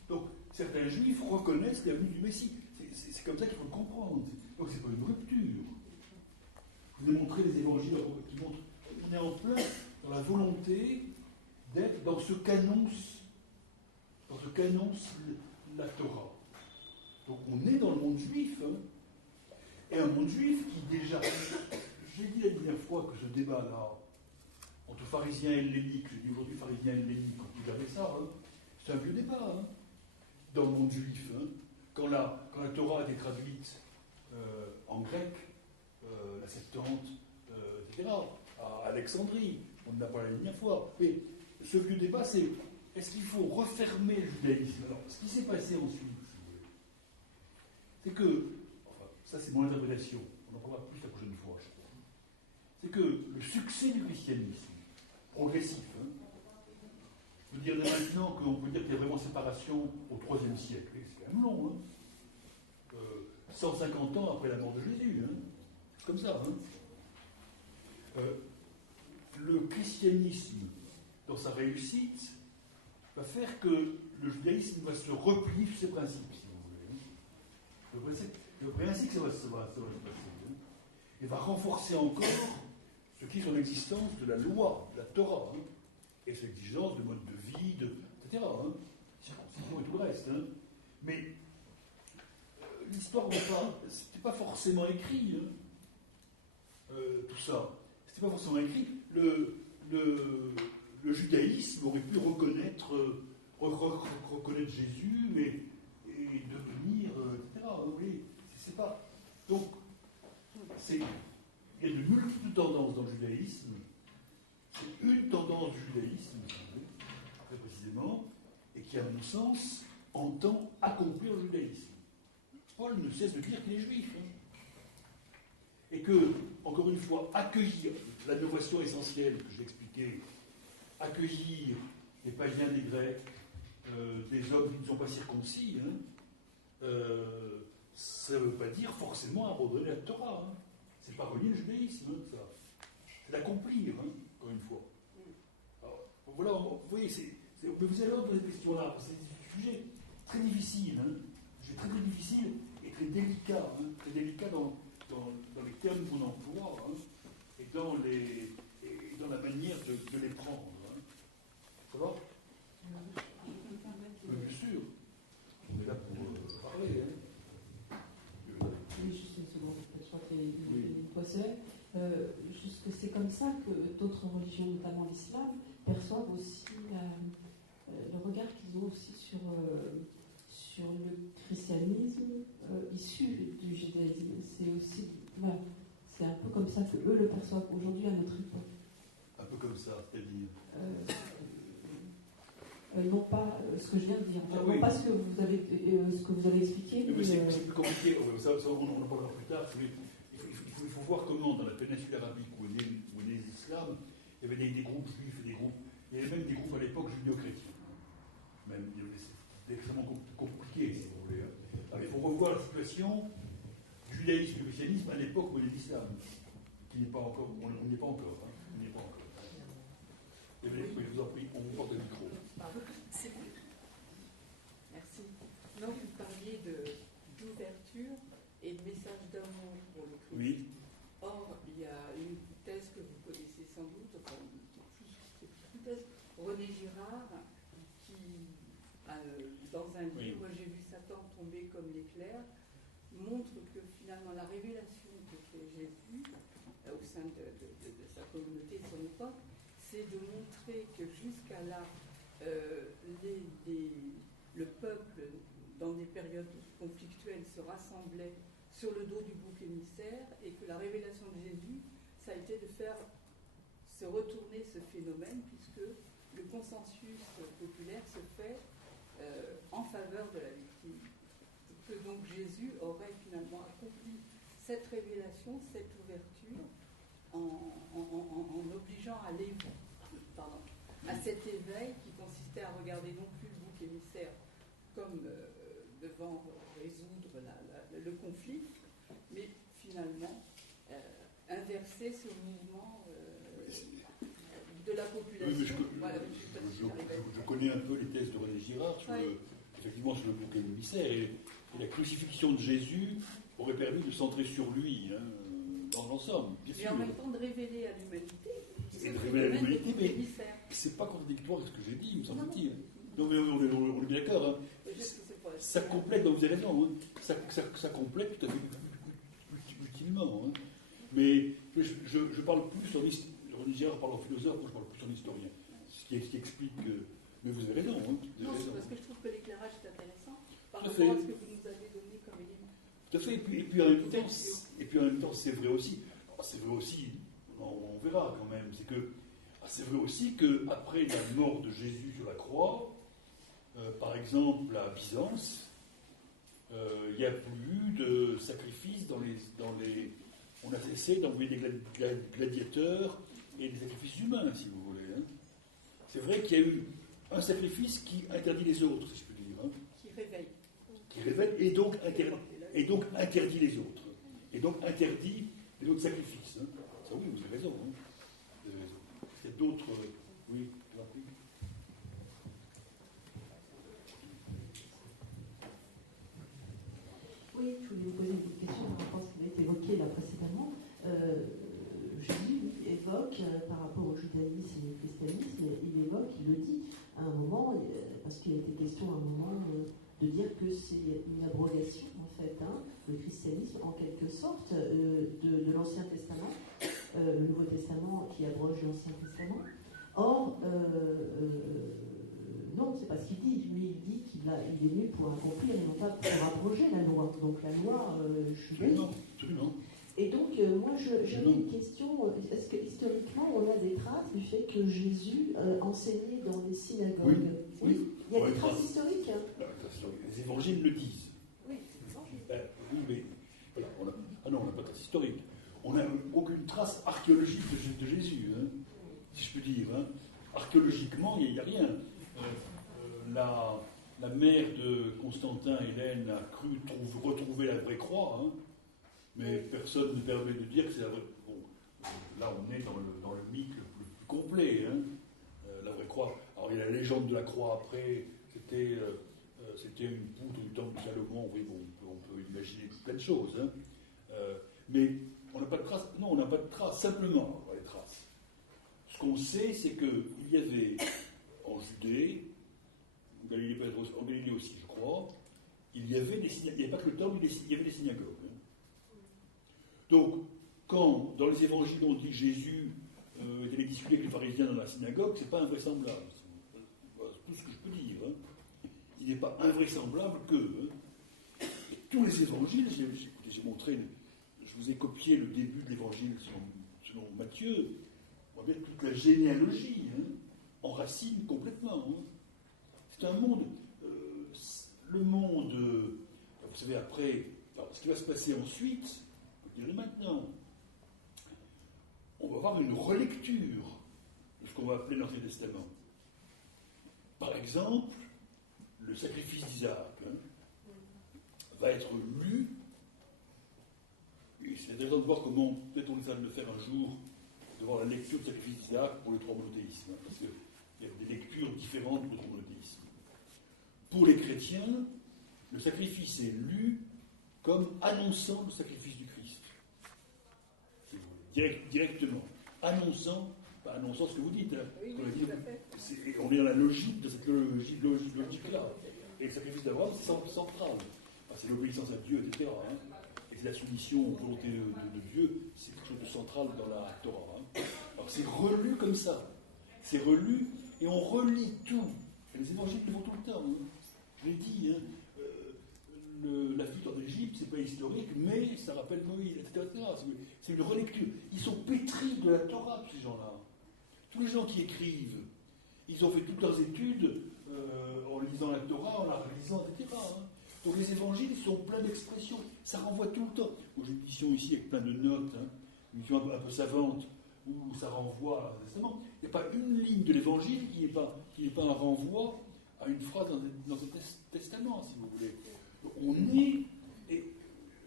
Donc, certains juifs reconnaissent la venue du Messie. C'est comme ça qu'il faut le comprendre. Donc, c'est pas une rupture. Je vous ai montré les évangiles qui montrent. On est en plein dans la volonté d'être dans ce qu'annonce la Torah. Donc on est dans le monde juif, hein, et un monde juif qui déjà, j'ai dit la dernière fois que ce débat-là, entre pharisiens et helléniques, j'ai dit aujourd'hui pharisiens et helléniques, quand vous avez ça, hein, c'est un vieux débat, hein, dans le monde juif. Hein, quand la Torah a été traduite en grec, la Septante, etc., à Alexandrie, on en a parlé la dernière fois, mais ce vieux débat, c'est est-ce qu'il faut refermer le judaïsme? Alors, ce qui s'est passé ensuite, c'est que, enfin, ça c'est mon interprétation, on en parlera plus la prochaine fois, je crois, c'est que le succès du christianisme, progressif, hein, je veux dire maintenant qu'on peut dire qu'il y a vraiment séparation au IIIe siècle, c'est quand même long, hein, 150 ans après la mort de Jésus, hein, c'est comme ça. Hein. Le christianisme, dans sa réussite, va faire que le judaïsme va se replier sur ses principes, si vous voulez. Le principe, ça va se passer. Hein, et va renforcer encore ce qui est son existence de la loi, de la Torah, hein, et son exigence de mode de vie, etc. Hein. circoncision et tout le reste. Hein. Mais l'histoire c'était pas forcément écrit, hein, tout ça. C'était pas forcément écrit. Le judaïsme aurait pu reconnaître Jésus et devenir, etc. Vous voyez, c'est pas. Donc, il y a de multiples tendances dans le judaïsme. C'est une tendance du judaïsme, très précisément, et qui, à mon sens, entend accomplir le judaïsme. Paul ne cesse de dire qu'il est juif. Hein. Et que, encore une fois, accueillir la novation essentielle que j'ai expliquée, accueillir les païens, des Grecs, des hommes qui ne sont pas circoncis, hein, ça ne veut pas dire forcément abandonner la Torah. Hein. C'est pas relier le judaïsme, hein, ça. C'est l'accomplir, hein, encore une fois. Alors, voilà, vous voyez, mais vous allez voir dans ces questions-là, c'est des sujets très difficiles, hein, très difficiles et très délicats, hein, très délicats dans les termes qu'on emploie, hein, et dans la manière de les prendre. Hein. Ça va? Bien sûr. On est là pour parler. Hein. Oui, juste une seconde, je crois qu'il y a une poissée. Juste que c'est comme ça que d'autres religions, notamment l'islam, perçoivent aussi le regard qu'ils ont aussi sur le christianisme issu du judaïsme. C'est aussi, voilà, c'est un peu comme ça que eux le perçoivent aujourd'hui à notre époque. Un peu comme ça, c'est-à-dire non pas ce que je viens de dire, non pas ce que vous avez expliqué. Mais c'est plus compliqué, ça, on en parlera plus tard. Il faut voir comment, dans la péninsule arabique où est né l'islam, il y avait des groupes juifs et il y avait même des groupes à l'époque judéo-chrétiens. Même, c'était extrêmement compliqué, si vous voulez. Alors, il faut revoir la situation du judaïsme et du christianisme à l'époque où est né l'islam, qui n'est pas encore, on n'y est pas encore. Hein, on n'y est pas encore. Et bien, je vous en prie, on vous porte le micro. Merci. Donc, vous parliez d'ouverture et de message d'amour pour le Christ. Oui. Or, il y a une thèse que vous connaissez sans doute, enfin, une thèse, René Girard, qui, dans un livre, J'ai vu Satan tomber comme l'éclair, montre que finalement la révélation que fait Jésus au sein de sa communauté, de son époque, c'est de montrer que jusqu'à là, le peuple, dans des périodes conflictuelles, se rassemblait sur le dos du bouc émissaire et que la révélation de Jésus, ça a été de faire se retourner ce phénomène puisque le consensus populaire se fait en faveur de la victime. Que donc Jésus aurait finalement accompli cette révélation, cette ouverture en obligeant à cet éveil qui consistait à regarder non plus le bouc émissaire comme devant résoudre le conflit, mais finalement inverser ce mouvement de la population. Je connais un peu les thèses de René Girard effectivement sur le bouc émissaire et la crucifixion de Jésus aurait permis de centrer sur lui, hein, dans l'ensemble. Mais en même temps de révéler à l'humanité. Et de révéler à l'humanité, mais c'est pas contradictoire avec ce que j'ai dit, me semble-t-il. Non, mais on est bien d'accord. Hein. Ça complète, donc vous avez raison, hein. Ça complète tout à fait utilement. Hein. Mais je parle plus en historien. René Girard parle en philosophe, moi je parle plus en historien. Ce qui explique que. Mais vous avez raison. Hein. Non, c'est parce que je trouve que l'éclairage est intéressant par rapport à ce que vous nous avez donné comme élément. Tout à fait. Et puis en même temps, c'est vrai aussi. C'est vrai aussi. On verra quand même. C'est vrai aussi qu'après la mort de Jésus sur la croix, par exemple à Byzance, il n'y a plus de sacrifices dans les. On a cessé d'envoyer des gladiateurs et des sacrifices humains, si vous voulez. Hein. C'est vrai qu'il y a eu un sacrifice qui interdit les autres, si je peux dire. Hein. Qui réveille et donc interdit les autres. Et donc interdit les autres sacrifices. Hein. Ça, oui, vous avez raison. Hein. Vous avez raison. Il y a d'autres. Oui, rapide. Oui, je voulais vous poser une question par rapport à ce qui a été évoqué là précédemment. Jésus évoque, par rapport au judaïsme et au christianisme, il le dit à un moment, parce qu'il a été question question à un moment de dire que c'est une abrogation, en fait, le christianisme, en quelque sorte, de l'Ancien Testament, le Nouveau Testament qui abroge l'Ancien Testament. Or, non, c'est pas ce qu'il dit. Lui, il dit qu'il est venu pour accomplir et non pas pour abroger la loi. Donc la loi, je suis Absolument. Et donc, moi, j'avais une question. Est-ce que historiquement, on a des traces du fait que Jésus enseignait dans les synagogues? Oui. Il y a des traces historiques? Les évangiles le disent. Oui, c'est l'évangile. Oui, mais voilà, on n'a pas de trace historique. On n'a aucune trace archéologique de Jésus, si je peux dire. Archéologiquement, il n'y a rien. La mère de Constantin, Hélène, a cru retrouver la vraie croix, mais personne ne permet de dire que c'est la vraie. Bon, là, on est dans le mythe le plus complet, la vraie croix. Alors, il y a la légende de la croix après, c'était une poutre du temple de Salomon. Oui, bon, on peut imaginer plein de choses, mais on n'a pas de traces. Non, on n'a pas de traces. Simplement, les traces. Ce qu'on sait, c'est qu'il y avait en Judée, en Galilée aussi, je crois, il n'y avait pas que le temple, il y avait des synagogues. Donc, quand dans les évangiles on dit que Jésus était allé discuter avec les pharisiens dans la synagogue, c'est pas invraisemblable. C'est tout ce que je peux dire. Il n'est pas invraisemblable que tous les évangiles, j'ai montré, je vous ai copié le début de l'évangile selon Matthieu, on voit bien toute la généalogie enracine complètement. C'est un monde, le monde, vous savez, après, ce qui va se passer ensuite, je dirais maintenant, on va avoir une relecture de ce qu'on va appeler l'Ancien Testament. Par exemple, le sacrifice d'Isaac va être lu, et c'est intéressant de voir comment, peut-être on essaie de le faire un jour, de voir la lecture du sacrifice d'Isaac pour les trois monothéismes, parce qu'il y a des lectures différentes pour les trois monothéismes. Pour les chrétiens, le sacrifice est lu comme annonçant le sacrifice du Christ. Si vous voulez, directement. Annonçant ce que vous dites. Oui, tout à fait. On est dans la logique de cette logique-là. Et le sacrifice d'Abraham, c'est central. C'est l'obéissance à Dieu, etc. Et c'est la soumission aux volontés de Dieu, c'est quelque chose de central dans la Torah. Alors c'est relu comme ça. C'est relu, et on relit tout. Et les évangiles le font tout le temps. Je l'ai dit, la fuite en Égypte, c'est pas historique, mais ça rappelle Moïse, etc. C'est une relecture. Ils sont pétris de la Torah, ces gens-là. Tous les gens qui écrivent, ils ont fait toutes leurs études en lisant la Torah, en la relisant, etc. Donc les évangiles sont pleins d'expressions. Ça renvoie tout le temps. J'ai une édition ici avec plein de notes, une édition un peu savante, où ça renvoie à l'Testament. Il n'y a pas une ligne de l'évangile qui n'est pas un renvoi à une phrase dans ce testament, si vous voulez. On est. Et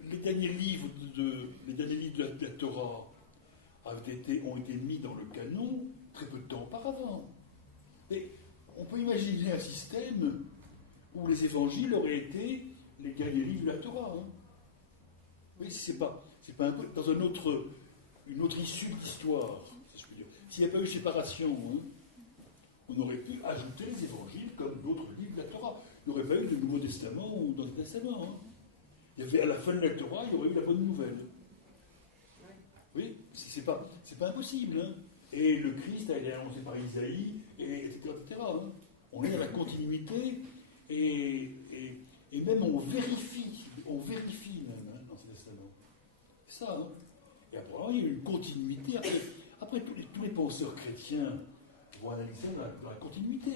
les derniers livres de la Torah ont été mis dans le canon très peu de temps auparavant. Et on peut imaginer un système où les évangiles auraient été les derniers livres de la Torah. Oui, c'est pas un peu dans une autre issue de l'histoire, si je peux dire. S'il n'y a pas eu séparation, on aurait pu ajouter les évangiles comme d'autres livres de la Torah. Il n'y aurait pas eu de Nouveau Testament ou d'Ancien Testament. Il y avait à la fin de la Torah, il y aurait eu la bonne nouvelle. Oui, c'est pas impossible. Et le Christ a été annoncé par Isaïe, etc. On est dans la continuité et même on vérifie même l'Ancien Testament. C'est ça. Et après, il y a une continuité. Après tous les penseurs chrétiens vont analyser la continuité.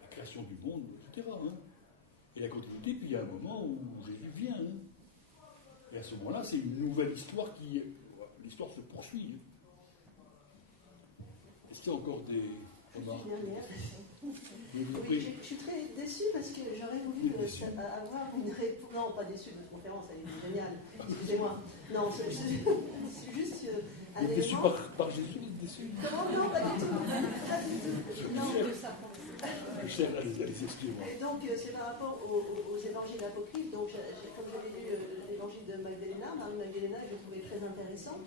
La création du monde, etc. Et la continuité, puis il y a un moment où Jésus vient. Et à ce moment-là, c'est une nouvelle histoire l'histoire se poursuit. Est-ce qu'il y a encore des remarques? Oui, je suis très déçue parce que j'aurais voulu avoir une réponse. Non, pas déçue, votre conférence, elle est géniale. Excusez-moi. Non, c'est juste un élément. Déçu par Jésus, déçu? Non, pas du tout. Pas du tout. Non, excusez-moi. Et donc, c'est par rapport aux évangiles apocryphes. Donc, comme j'avais lu l'évangile de Magdalena, Marie-Magdalena, je le trouvais très intéressant.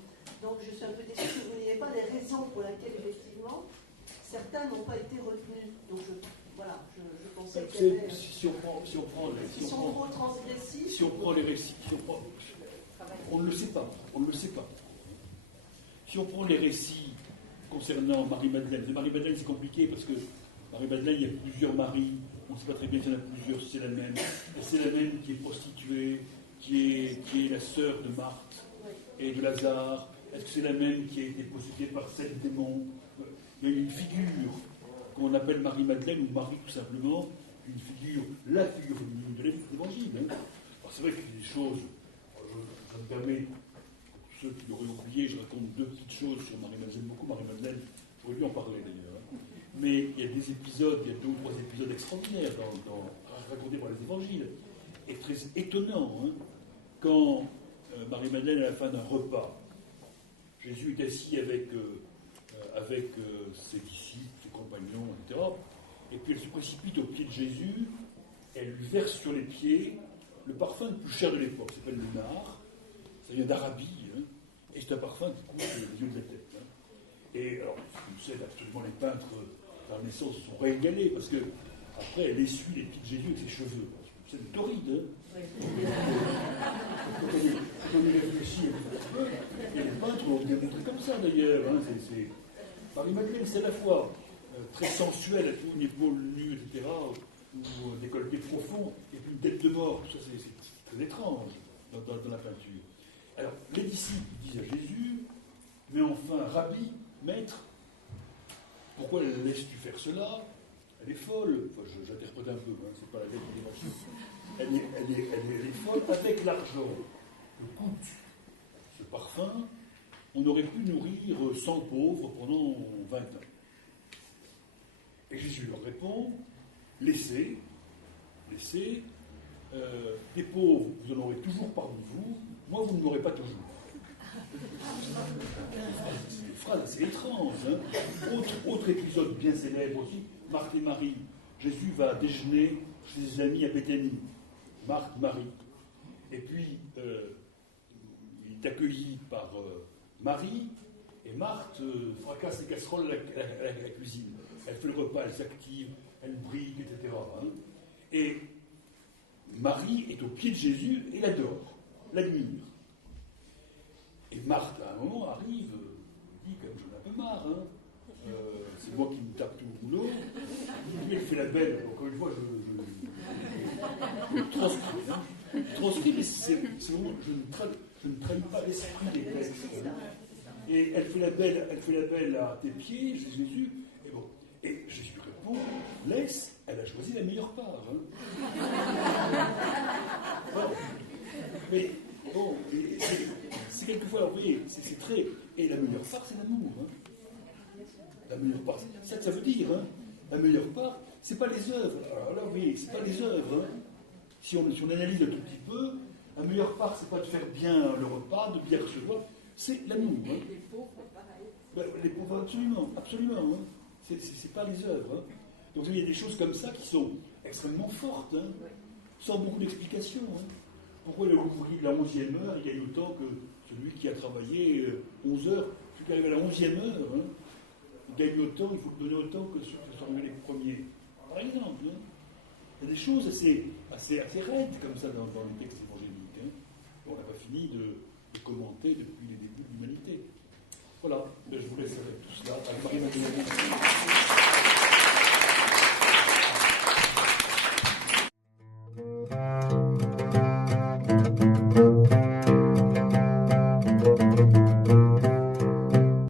Donc, je suis un peu déçue que vous n'ayez pas les raisons pour lesquelles, effectivement, certains n'ont pas été retenus. Donc, voilà, je pensais qu'il y C'est- avait... si on prend Ils sont trop transgressifs. si on prend les récits, on ne le sait pas, Si on prend les récits concernant Marie-Madeleine, Marie-Madeleine c'est compliqué parce que Marie-Madeleine, il y a plusieurs maris, on ne sait pas très bien s'il y en a plusieurs, si c'est la même. Et c'est la même qui est prostituée, qui est la sœur de Marthe et de Lazare. Est-ce que c'est la même qui a été possédée par 7 démons? Il y a une figure qu'on appelle Marie-Madeleine, ou Marie tout simplement, la figure féminine de l'Évangile. Alors c'est vrai qu'il y a des choses, ça me permet, pour ceux qui l'auraient oublié, je raconte 2 petites choses sur Marie-Madeleine, beaucoup Marie-Madeleine, j'aurais dû en parler d'ailleurs. Mais il y a des épisodes, il y a 2 ou 3 épisodes extraordinaires racontés par les Évangiles, et très étonnants. Quand Marie-Madeleine, à la fin d'un repas, Jésus est assis avec ses disciples, ses compagnons, etc. Et puis elle se précipite au pied de Jésus, elle lui verse sur les pieds le parfum le plus cher de l'époque, ça s'appelle le nard, ça vient d'Arabie, et c'est un parfum qui couvre les yeux de la tête. Et alors, vous savez, absolument les peintres par naissance sont régalés, parce que après elle essuie les pieds de Jésus avec ses cheveux. C'est torride, Quand on y réfléchit un petit peu, et les peintres l'ont démontré comme ça d'ailleurs. Marie-Madeleine, c'est à la fois très sensuelle, avec une épaule nue, etc., ou un décolleté profond, et puis une tête de mort. Tout ça, c'est très étrange dans la peinture. Alors, les disciples disent à Jésus, mais enfin, Rabbi, maître, pourquoi laisses-tu faire cela? Elle est folle. Enfin, j'interprète un peu, c'est pas la tête qui est elle est folle. Avec l'argent que coûte ce parfum, on aurait pu nourrir 100 pauvres pendant 20 ans. Et Jésus leur répond, laissez, des pauvres, vous en aurez toujours parmi vous, moi vous ne l'aurez pas toujours. C'est une phrase assez étrange. Autre épisode bien célèbre aussi, Marthe et Marie. Jésus va déjeuner chez ses amis à Béthanie. Marthe, Marie. Et puis, il est accueilli par Marie, et Marthe fracasse les casseroles à la cuisine. Elle fait le repas, elle s'active, elle brille, etc. Et Marie est au pied de Jésus et l'adore, l'admire. Et Marthe, à un moment, arrive, dit, comme j'en ai un peu marre, c'est moi qui me tape tout le boulot. Lui, elle fait la belle. Encore une fois, je transcris, mais c'est vraiment, je ne trahis pas l'esprit des textes. Et elle fait la belle à tes pieds, Jésus, et bon. Et Jésus répond, laisse, elle a choisi la meilleure part. Mais bon, c'est quelquefois, vous voyez, c'est très. Et la meilleure part, c'est l'amour. La meilleure part, c'est ça que ça veut dire. La meilleure part, c'est pas les œuvres. Alors là, vous voyez, c'est pas les œuvres. Si on analyse un tout petit peu, la meilleure part, c'est pas de faire bien le repas, de bien recevoir, c'est l'amour. Les pauvres, pareil. Les pauvres, absolument. C'est pas les œuvres. Donc il y a des choses comme ça qui sont extrêmement fortes, sans beaucoup d'explications. Pourquoi l'ouvrier de la 11e heure, il gagne autant que celui qui a travaillé 11 heures, celui qui arrive à la 11e heure, il gagne autant, il faut donner autant que ceux qui sont arrivés les premiers. Par exemple, il y a des choses assez raides comme ça dans les textes évangéliques. On n'a pas fini de commenter depuis les débuts de l'humanité. Voilà, je vous laisse avec tout cela. Avec Marie-Madeleine.